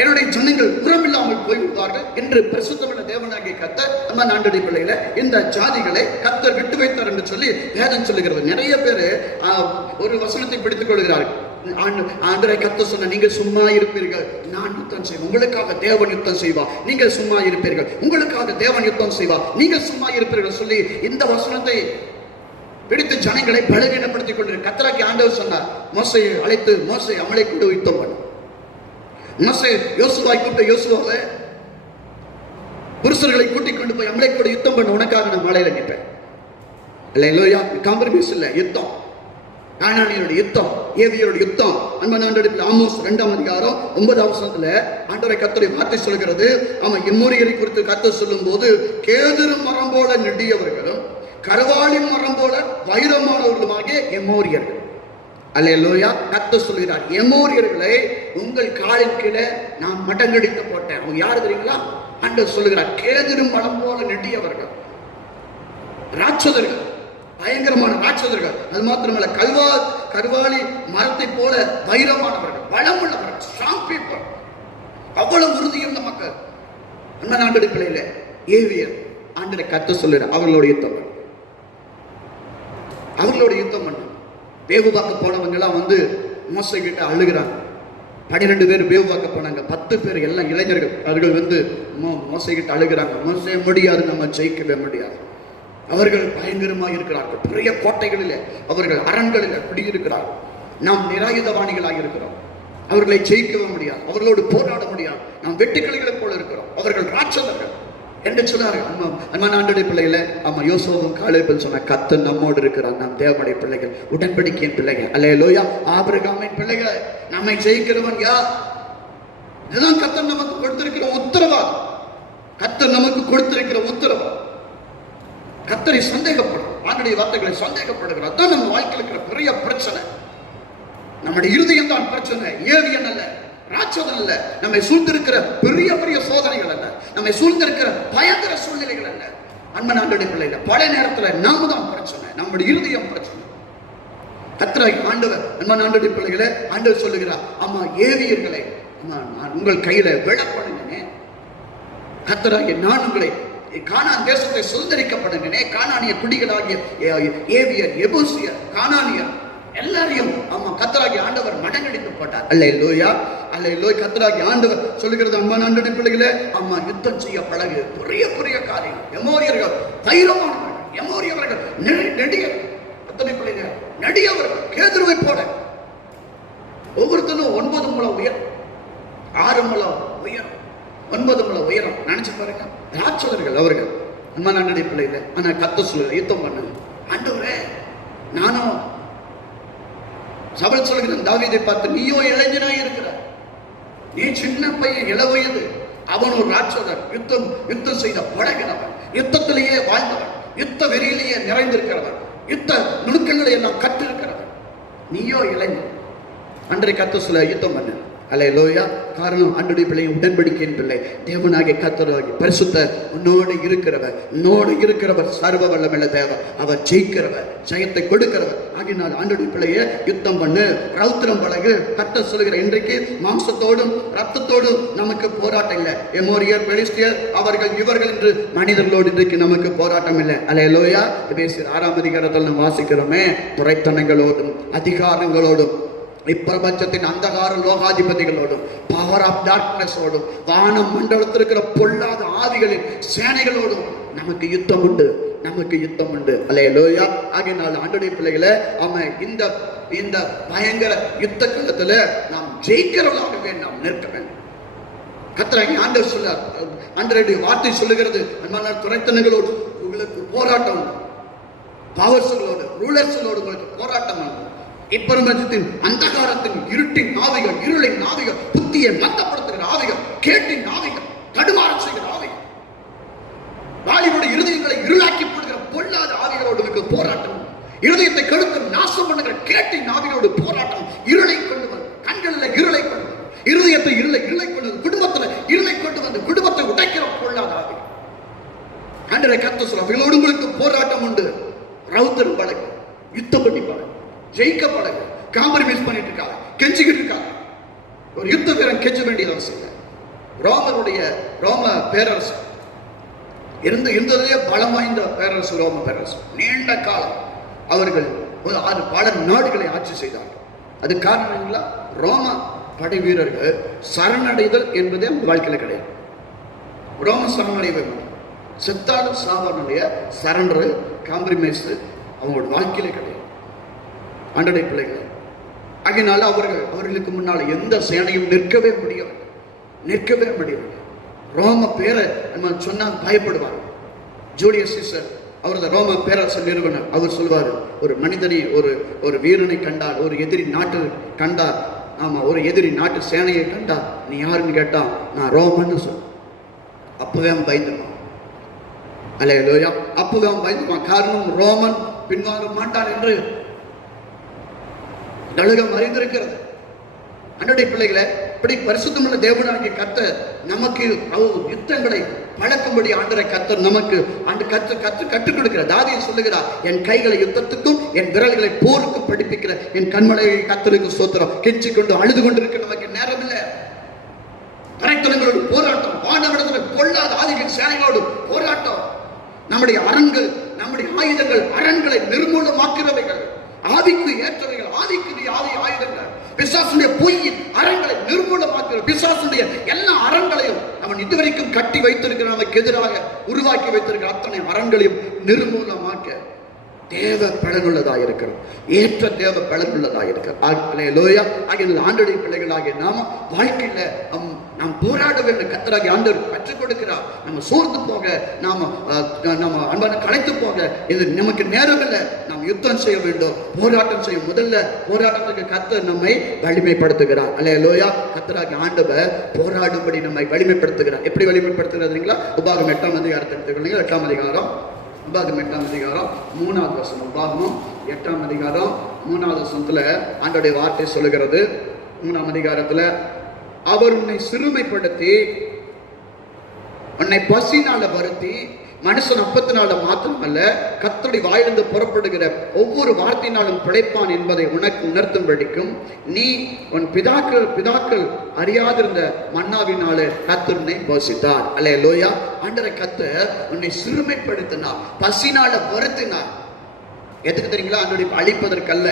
என்னுடைய ஜனங்கள் உரமில்லாமல் போய்விடுவார்கள் என்று பரிசுத்தமுள்ள தேவனாகிய கர்த்தர் நம்ம ஆண்டவருடைய பிள்ளைகளை இந்த ஜாதிகளை கர்த்தர் விட்டு வைத்தார் என்று சொல்லி வேதம் சொல்லுகிறது. நிறைய பேர் ஒரு வசனத்தை பிடித்துக் கொள்கிறார்கள். ஆண்டவரை கர்த்தர் சொன்ன, நீங்கள் சும்மா இருப்பீர்கள், நான் யுத்தம் செய்வேன், உங்களுக்காக தேவன் யுத்தம் செய்வார். நீங்கள் சும்மா இருப்பீர்கள், உங்களுக்காக தேவன் யுத்தம் செய்வார், நீங்கள் சும்மா இருப்பீர்கள் சொல்லி இந்த வசனத்தை பிடித்து ஜனங்களை பலவீனப்படுத்திக் கொண்டு கர்த்தராகிய ஆண்டவர் சொன்னார், மோசையை அழைத்து, மோசே அமலை கொண்டு யுத்தம் பண்ண. மோசே யோசுவாய் கூப்பிட்ட, யோசுவாவை புருஷர்களை கூட்டிக் கொண்டு போய் அமலை கூட யுத்தம் பண்ண, உனக்காக நான் மலையில நிற்பேன். இல்லையா? காம்ப்ரமைஸ் இல்லை, யுத்தம். கானானியருடைய யுத்தம், ஏவியருடைய யுத்தம். அன்பான ஆண்டவருடைய ஆமோஸ் 2ஆம் அதிகாரம் 9ஆம் வசனத்துல ஆண்டவரை கர்த்தருடைய வார்த்தை சொல்கிறது. அவன் எம்மோரியரை குறித்து கர்த்தர் சொல்லும் போது, கேதுரு மரம் போல நெடியவர்களும் கருவாளி மரம் போல வைரமானவர்களுமாகிய எம்மோரியர்கள். அல்லேலூயா. கர்த்தர் சொல்கிறார், எமோரியர்களை உங்கள் காலின் கீழே நான் மடங்கடித்து போட்டேன். அவங்க யாரு தெரியுங்களா? ஆண்டவர் சொல்லுகிறார், கேதுரும் மலம் போல நெடியவர்கள், ராட்சதர்கள், பயங்கரமான ராட்சதர்கள். அது மாத்திரமல்ல, கருவாளி மரத்தை போல தைரியமானவர்கள், பலம் உள்ளவர்கள், ஸ்ட்ராங் பீப்புள். அவ்வளவு உறுதியுள்ள மக்கள். அண்ணன் ஆண்டடிப்பிள்ளையில ஏவியர் ஆண்டரை கத்த சொல்லுற அவர்களோட யுத்தம் பண்ண, அவர்களோட யுத்தம் பண்ண. வேவு பார்க்க போனவங்க எல்லாம் வந்து மோசை கிட்ட அழுகிறாங்க. 12 பேர் வேவு பார்க்க போனாங்க, 10 பேர் எல்லாம் இளைஞர்கள். அவர்கள் வந்து மோசை கிட்ட அழுகிறாங்க. மோசே முடியாது, நம்ம ஜெயிக்கவே முடியாது. அவர்கள் பயங்கரமாக இருக்கிறார்கள். பெரிய கோட்டைகளில், அவர்கள் அரண்களில் குடியிருக்கிறார்கள். நாம் நிராயுதவாணிகளாக இருக்கிறோம். அவர்களை ஜெயிக்கவே முடியாது, அவர்களோடு போராட முடியாது. நாம் வெட்டுக்கிளிகளை போல இருக்கிறோம். அவர்கள் ராட்சதர்கள் என்று சொன்னார்கள். அம்மா ஆண்டோடைய பிள்ளைகள, ஆமா, யோசேப்பும் காலேபும் சொன்ன, கர்த்தர் நம்மோடு இருக்கிறார். நாம் தேவனுடைய பிள்ளைகள், உடன்படிக்கையின் பிள்ளைகள். அல்லேலூயா. ஆபிரகாமின் பிள்ளைகள். நம்மை ஜெயிக்கிறவன் யார்? இதுதான் கர்த்தர் நமக்கு கொடுத்திருக்கிற உத்தரவாதம். கர்த்தர் நமக்கு கொடுத்திருக்கிற உத்தரவாதம். கர்த்தரை சந்தேகப்படும், ஆண்டுடைய வார்த்தைகளை சந்தேகப்படுகிறார். அதான் நம்ம வாழ்க்கையில் இருக்கிற பெரிய பிரச்சனை. நம்முடைய இருதயம் தான் பிரச்சனை, ஏவியன் அல்ல, ராட்சதன் அல்ல. நம்மை சூழ்ந்திருக்கிற பெரிய பெரிய சோதனைகள் அல்ல, நம்மை சூழ்ந்திருக்கிற பயங்கர சூழ்நிலைகள் அல்ல. அன்பன் ஆண்டுடைய பிள்ளைகள், பல நேரத்தில் நாம தான் பிரச்சனை, நம்முடைய இருதயம் பிரச்சனை. கர்த்தரை ஆண்டவர், அன்பன் ஆண்டுடைய பிள்ளைகளை ஆண்டவர் சொல்லுகிறார், ஆமா, ஏவியர்களை நான் உங்கள் கையில விழப்படுகிறேன். கர்த்தராகிய நான் உங்களை கானான் தேசத்தை சுதந்திரிக்கப்படுகிறேனே. கானானிய குடிகளாகிய ஏவியர், எபூசியர், கானானியர் எல்லாரையும் ஆமா கர்த்தராகிய ஆண்டவர் மடங்கடித்து போட்டார். அல்லேலூயா, அல்லேலூயா. கர்த்தராகிய ஆண்டவர் சொல்லுகிறது, அம்மா ஆண்டவருடைய பிள்ளைகளே, அம்மா யுத்தம் செய்ய பழகு. பெரிய பெரிய காரியம். எமோரியர்கள் தைரியமானவர்கள், எமோரியவர்கள் நெடியவர்கள், அத்தனை பிள்ளைகள் நெடியவர்கள், கேதுருவை போல. ஒவ்வொருத்தரும் 9 முழம் உயரம், 6 முழம் உயரம், 9 முழம் உயரம். நினைச்சு பாருங்க, ராட்சதர்கள் அவர்கள். அம்மா ஆண்டவருடைய பிள்ளைகளே, ஆனா கர்த்தர் சொல்லுங்க, யுத்தம் பண்ணுங்க. ஆண்டவரே, நானும் சபல் சொல்கிறேன், தாவீதை பார்த்து, நீயோ இளைஞனாய் இருக்கிறார், நீ சின்ன பையன், இளவயது. அவன் ஒரு ராட்சதன், யுத்தம் செய்த பழகினவன், யுத்தத்திலேயே வாழ்ந்தவன், யுத்த வெறியிலேயே நிறைந்திருக்கிறவன், யுத்த நுணுக்கங்களை எல்லாம் கற்றிருக்கிறவன். நீயோ இளைஞன். அன்றைய கர்த்தர் சொல்ல, யுத்தம் பண்ணு. அல்லேலூயா. காரணம், ஆண்டவருடைய பிள்ளை, உடன்படிக்கையின் பிள்ளை, தேவனாகிய கர்த்தராகிய பரிசுத்தர் உன்னோடு இருக்கிறவர், சர்வ வல்லமையுள்ள தேவன். அவர் ஜெயிக்கிறவர், ஜெயத்தை கொடுக்கிறவர். ஆகினால் ஆண்டவருடைய பிள்ளையை யுத்தம் பண்ணு, ரௌத்திரம் பழகு. கர்த்தர் சொல்லுகிற, இன்றைக்கு மாம்சத்தோடும் ரத்தத்தோடும் நமக்கு போராட்டம் இல்லை. எமோரியர், பெலிஸ்தியர், அவர்கள் இவர்கள் என்று மனிதர்களோடு இன்றைக்கு நமக்கு போராட்டம் இல்லை. அல்லேலூயா. எபேசியர் 6ஆம் அதிகாரத்தில் நாம் வாசிக்கிறோமே, துரைத்தனங்களோடும் அதிகாரங்களோடும் இப்பிரபஞ்சத்தின் அந்தகார லோகாதிபதிகளோடும் பவர் ஆஃப் டார்க்னஸோடும் வானம் மண்டலத்தில் இருக்கிற பொல்லாத ஆவிகளின் சேனைகளோடும் நமக்கு யுத்தம் உண்டு, நமக்கு யுத்தம் உண்டு. அல்லேலூயா. ஆகையினால் ஆண்டவருடைய பிள்ளைகளை, ஆமா, இந்த பயங்கர யுத்த காலத்துல நாம் ஜெயிக்கிறவர்களாகவே நாம் நிற்க வேண்டும். கர்த்தராகிய ஆண்டவர் சொன்னார், ஆண்டவருடைய வார்த்தை சொல்லுகிறது, அன்பான துரைத்தனங்களோடு உங்களுக்கு போராட்டம் உண்டு, பவர்ஸ்களோடு, ரூலர்ஸ்களோடு உங்களுக்கு போராட்டம் உண்டு. இப்பிரபஞ்சத்தின் அந்தகாரத்தின் இருட்டின் ஆவிகள், இருளின் ஆவிகள், புத்தியை மந்தப்படுத்துகிற ஆவிகள், கேட்டின் ஆவிகள், தடுமாற செய்கிற ஆவிகள், வாலிபுடைய இருதயங்களை இருளாக்கி போடுகிற பொல்லாத ஆவிகளோடு போராட்டம். இருதயத்தை கெடுக்கும் நாசம் பண்ணுகிற கேட்டின் ஆவிகளோடு போராட்டம். இருளை கொண்டு வந்து, கண்களில் இருளை கொண்டு வந்து, இருதயத்தை இருளை கொண்டு வந்து, குடும்பத்தில் இருளை கொண்டு வந்து, குடும்பத்தை உடைக்கிற பொல்லாத ஆவி. ஆண்டவரே, கர்த்தர் சொல்ல, அவர்களோடு உங்களுக்கு போராட்டம் உண்டு. ரௌத்திரம் பழகு, யுத்தம் பண்ணி பழகு, ஜெயிக்க பழகு. காம்ப்ரமைஸ் பண்ணிட்டு இருக்காங்க, கெஞ்சிக்கிட்டு இருக்காங்க. ஒரு யுத்த வீரன் கெஞ்ச வேண்டியது அவசியம். ரோம பேரரசு இருந்ததிலே பலம் வாய்ந்த பேரரசு ரோம பேரரசு. நீண்ட காலம் அவர்கள் பல நாடுகளை ஆட்சி செய்தார்கள். அது காரணங்களா, ரோம படை வீரர்கள் சரணடைதல் என்பதே அவங்க வாழ்க்கையில கிடையாது. ரோம சரணடைவை செத்தாலும் சாதாரண சரண்டர், காம்ப்ரமைஸ் அவங்களோட வாழ்க்கையிலே கிடையாது. ஆண்டவருடைய பிள்ளைகள், ஆகினால அவர்களுக்கு முன்னால் எந்த சேனையும் நிற்கவே முடியவில்லை. ரோம பேரை நம்ம சொன்னால் பயப்படுவார். ஜூலியஸ் சீசர், அவரது ரோம பேரரசு நிறுவனர், அவர் சொல்வார், ஒரு மனிதனை, ஒரு வீரனை கண்டால், ஒரு எதிரி நாட்டு கண்டார், ஆமா, ஒரு எதிரி நாட்டு சேனையை கண்டால், நீ யாருன்னு கேட்டா, நான் ரோமன்னு சொல். அப்பவே அவன் பயந்துருவான். அல்லேலூயா. அப்பவே அவன் பயந்துருவான். காரணம், ரோமன் பின்வாங்க மாட்டான் என்று நலுகம் அறிந்திருக்கிறது. அன்றைய பிள்ளைகளை, இப்படி பரிசுத்தமுள்ள தேவனாகிய கர்த்தர் நமக்கு யுத்தங்களை பழக்கும்படி ஆண்டரை கர்த்தர் நமக்கு கற்றுக் கொடுக்கிறார். தாவீது சொல்லுகிறார், என் கைகளை யுத்தத்துக்கும் என் விரல்களை போருக்கும் படிப்பிக்கிற என் கண்மலையை கர்த்தருக்கு ஸ்தோத்திரம். கெஞ்சி கொண்டு அழுது கொண்டு இருக்க நமக்கு நேரம் இல்லை. தரைத்தலங்களோடு போராட்டம், வானவிடத்தில் பொல்லாத ஆதிக்க சேனைகளோடு போராட்டம். நம்முடைய அரண்கள், நம்முடைய ஆயுதங்கள் அரண்களை நிர்மூலமாக்குறவைகள், ஆவிக்கு ஏற்றவைகள், ஆவிக்கு ஆயுதங்கள், பிசாசுடைய பொய்யின் அரண்களை நிர்மூலமாக்குற, பிசாசுடைய எல்லா அரண்களையும் அவன் இதுவரைக்கும் கட்டி வைத்திருக்கிற, நமக்கு எதிராக உருவாக்கி வைத்திருக்கிற அத்தனை அரண்களையும் நிர்மூலமாக்க தேவ பலனுள்ளதாக இருக்கிறோம். ஏற்ற தேவ பலனுள்ளதாக இருக்கிறோம். ஆண்டுடைய பிள்ளைகளாகிய நாம வாழ்க்கையில நாம் போராட வேண்டும். கர்த்தராகிய ஆண்டவர் கற்றுக் கொடுக்கிறார். நம்ம சோர்ந்து போக, நம்ம அன்பான களைத்து போக இது நமக்கு நேரம் இல்லை. நாம் யுத்தம் செய்ய வேண்டும், போராட்டம் செய்யும். முதல்ல போராட்டத்துக்கு கர்த்தர் நம்மை வலிமைப்படுத்துகிறார். அல்லேலூயா. கர்த்தராகிய ஆண்டவர் போராடும்படி நம்மை வலிமைப்படுத்துகிறார். எப்படி வலிமைப்படுத்துகிறீங்களா? உபாகம் 8ஆம் அதிகாரத்தை எடுத்துக்கொள்ளுங்க. 8ஆம் அதிகாரம், உபாகம் 8ஆம் அதிகாரம் 3வது வசனம். உபாகமம் 8ஆம் அதிகாரம் 3வது வசனத்துல ஆண்டவருடைய வார்த்தை சொல்லுகிறது. 3ஆம் அதிகாரத்துல, அவர் உன்னை சிறுமைப்படுத்தி உன்னை பசினால வருத்தி, மனுஷன் அப்பத்தினால மாத்திரமல்ல கர்த்தருடைய வாயிலிருந்து புறப்படுகிற ஒவ்வொரு வார்த்தையினாலும் பிழைப்பான் என்பதை உனக்கு உணர்த்தும்படிக்கும் நீ உன் பிதாக்கள் அறியாதிருந்த மன்னாவினாலே கர்த்தர் உன்னை போஷித்தார். அல்லேலூயா. ஆண்டவரை கர்த்தர் உன்னை சிறுமைப்படுத்தினார், பசினால வருத்தினார். எதுக்கு தெரியுங்களா? ஆண்டவரை அழிப்பதற்கல்ல.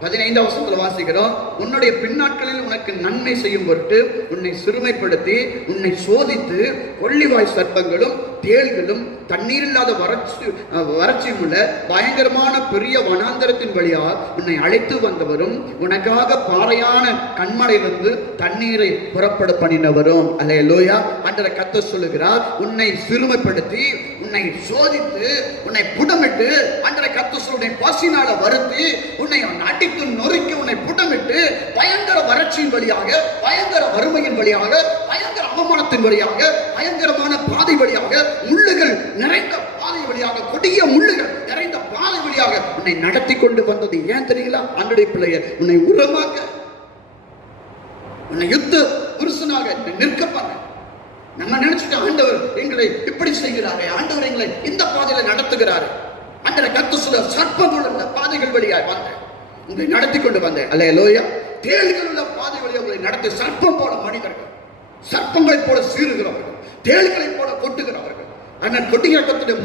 15ஆம் வசனத்துல வாசிக்கிறோம், உன்னுடைய பின்னாட்களில் உனக்கு நன்மை செய்யும் பொருட்டு உன்னை சிறுமைப்படுத்தி உன்னை சோதித்து கொள்ளிவாய் சர்ப்பங்களும் தேள்களும் தண்ணீர் இல்லாத வறட்சியும் உள்ள பயங்கரமான பெரிய வனாந்தரத்தின் வழியால் உன்னை அழைத்து வந்தவரும் உனக்காக பாறையான கண்மலையிலிருந்து தண்ணீரை புறப்பட பண்ணினவரும். அல்லேலூயா. ஆண்டவரை கர்த்தர் சொல்லுகிறார், உன்னை சிறுமைப்படுத்தி உன்னை சோதித்து உன்னை புடமிட்டு, ஆண்டவரை கர்த்தர் சொல்லுடைய பசினால வருத்தி உன்னை அடித்து நொறுக்கி உன்னை புடமிட்டு பயங்கர வறட்சியின் வழியாக, பயங்கர வறுமையின் வழியாக, பயங்கர அவமானத்தின் வழியாக, பயங்கரமான பாதை வழியாக, முள்ளுகள் நிறைந்த பாதை வழியாக, கொடிய முள்ளுகள் நிறைந்த பாதை வழியாக உன்னை நடத்தி கொண்டு வந்தது ஏன் தெரியுங்களா? ஆண்டவருடைய பிள்ளையை உன்னை உரமாக்க, உன்னை யுத்த புருஷனாக நிற்க பண்ண. நம்ம நினைச்சுட்டு ஆண்டவர் எங்களை இப்படி செய்கிறாரே, ஆண்டவர் எங்களை இந்த பாதையில நடத்துகிறாரு. ஆண்டவரை கர்த்தர் சொல்ல, சர்ப்பங்கள் உள்ள பாதைகள் வழியாக வந்தேன், உங்களை நடத்தி கொண்டு வந்தேன். அல்லேலூயா. தேள்கள் உள்ள பாதை வழியாக உங்களை நடத்தி, சர்ப்பம் போல மனிதர்கள், சர்ப்பங்களை போல சீறுகிறவர்கள், தேள்களை போல கொட்டுகிறவர்கள், ஆனால் கொட்டிய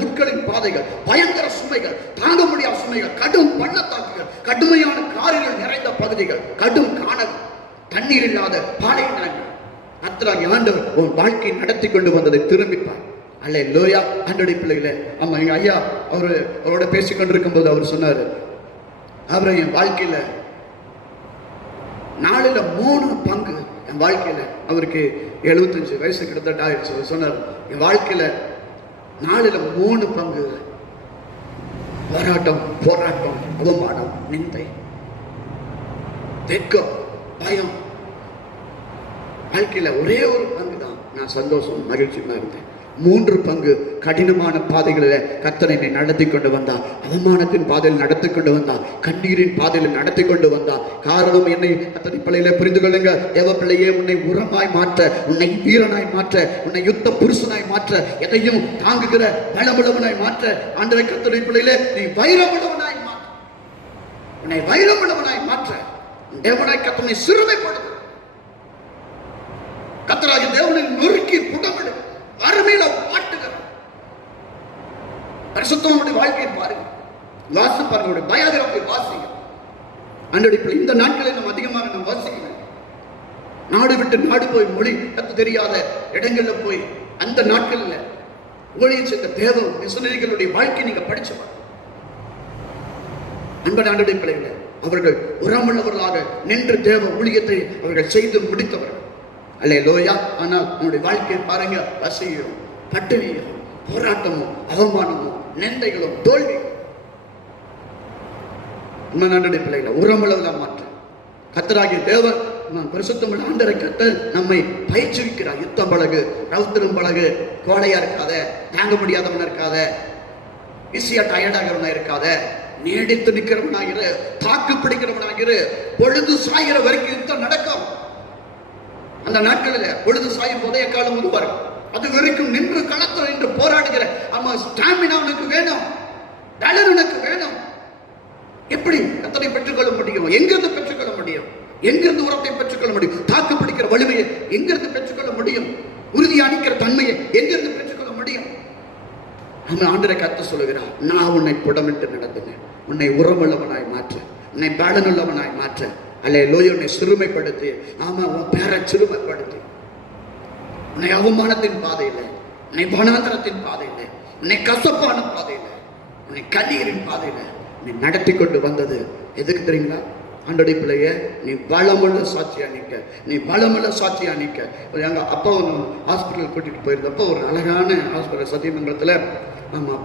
முட்களின் பாதைகள், பயங்கர சுமைகள், தாங்க முடியாத சுமைகள், கடும் பள்ளத்தாக்குகள், கடுமையான காரிகள் நிறைந்த பகுதிகள், கடும் காணல், தண்ணீர் இல்லாத பாலை நிலங்கள். கர்த்தராகிய ஆண்டவர் உன் வாழ்க்கையை நடத்தி கொண்டு வந்ததை திரும்பிப்பார். அல்லேலூயா. ஆண்டவருடைய பிள்ளைகளே, ஆமா, எங்க ஐயா அவரோட பேசிக் கொண்டிருக்கும் போது அவர் சொன்னாரு, அவரை என் வாழ்க்கையில 4ல் 3 பங்கு என் வாழ்க்கையில, அவருக்கு 75 வயசு கிட்டத்தட்ட ஆயிடுச்சு. சொன்னார், என் வாழ்க்கையில 4ல் 3 பங்கு போராட்டம், அவமானம், நிந்தை, வெட்கம், பயம். வாழ்க்கையில ஒரே ஒரு பங்கு தான் நான் சந்தோஷம், மகிழ்ச்சியா இருந்தேன். 3 பங்கு கடினமான பாதைகளில் கர்த்தர் என்னை நடத்தி கொண்டு வந்தார். அவமானத்தின் பாதையில் நடத்தி கொண்டு வந்தார், கண்ணீரின் பாதையில் நடத்தி கொண்டு வந்தார். காரணம் என்னை கர்த்தர் பிள்ளைகளை புரிந்து கொள்ளுங்க. தேவ பிள்ளையே, உன்னை உரமாய் மாற்ற, உன்னை வீரனாய் மாற்ற, உன்னை யுத்த புருஷனாய் மாற்ற, எதையும் தாங்குகிற பலமுள்ளவனாய் மாற்ற ஆண்டவரை கர்த்தருடைய பிள்ளைகளே, நீ வைரமுள்ளவனாய் மாற்ற, உன்னை வைரமுள்ளவனாய் மாற். தேவனாய் கர்த்தனை சிறுமைப்படுத்த, கர்த்தராகிய தேவனை நொறுக்கி புடமிடு, அருமையில மாட்டுகிறார். பரிசுத்தமுடைய வாழ்க்கையை பாருங்க, வாசி பாருங்க, பயோகிராபி வாசிங்க. அன்றடிப்பில் இந்த நாட்களில் நம்ம அதிகமாக நம்ம வாசிக்கணும். நாடு விட்டு நாடு போய் மொழி கத்து தெரியாத இடங்கள்ல போய் அந்த நாட்கள்ல ஊழியம் செய்த தேவ மிஷனரிகளுடைய வாழ்க்கை நீங்க படிச்சு பாருங்க. அன்பு ஆண்டவருடைய பிள்ளைகளே, அவர்கள் உரமுள்ளவர்களாக நின்று தேவ ஊழியத்தை அவர்கள் செய்து முடித்தவர்கள். அல்லேலூயா. ஆனால் நம்முடைய வாழ்க்கையை பாருங்க, பசியும் பட்டினியும் போராட்டமும் அவமானமும் நிந்தைகளும் தோல்வியும். ஆண்டவருடைய பிள்ளைகளை உரமுள்ளவர்களாக மாற்ற கர்த்தராகிய தேவன் பரிசுத்தமுள்ள ஆண்டவரை கர்த்தர் நம்மை பயிற்சிக்கிறார். யுத்தம் பழகு, ரவுத்திரம் பழகு, கோழையா இருக்காத, தாங்க முடியாதவனா இருக்காத, ஈஸியா டயர்டாகிறவனா இருக்காத, நீடித்து நிற்கிறவனாகிற, தாக்கு பிடிக்கிறவனாகிற, பொழுது சாகிற வரைக்கும் யுத்தம் நடக்கும். அந்த நாட்களில் பொழுது சாயும் போதே எக்காலம் உருவார்கள். அது வரைக்கும் நின்று களத்தில் நின்று போராடுகிற ஸ்டாமினா உனக்கு வேணும், பலன் உனக்கு வேணும். எப்படி கர்த்தரை பெற்றுக்கொள்ள முடியும்? எங்கிருந்து பெற்றுக்கொள்ள முடியும்? எங்கிருந்து உரத்தை பெற்றுக்கொள்ள முடியும்? தாக்கு பிடிக்கிற வலிமையை எங்கிருந்து பெற்றுக்கொள்ள முடியும்? உறுதி அணிக்கிற தன்மையை எங்கிருந்து பெற்றுக்கொள்ள முடியும்? ஆண்டவரை கர்த்தர் சொல்லுகிறார், நான் உன்னை புடமிட்டு நடத்தினேன், உன்னை உரமுள்ளவனாய் மாற்ற, உன்னை பலனுள்ளவனாய் மாற்ற. அல்லேலூயா. உன்னை சிறுமைப்படுத்தி, உன் பேரை சிறுமைப்படுத்தி, உன்னை அவமானத்தின் பாதையில, உன்னை வனாந்தரத்தின் பாதையில, உன்னை கசப்பான பாதையில, உன்னை கண்ணீரின் பாதையில நீ நடத்தி கொண்டு வந்தது எதுக்கு தெரியுங்களா? ஆண்டோடைய பிள்ளைய நீ பலமுள்ள சாட்சியா நிற்க, நீ பலமுள்ள சாட்சியா நிற்க. எங்க அப்பா ஒரு ஹாஸ்பிட்டல் கூட்டிட்டு போயிருந்தப்போ ஒரு அழகான ஹாஸ்பிட்டல் சத்தியமங்கலத்தில்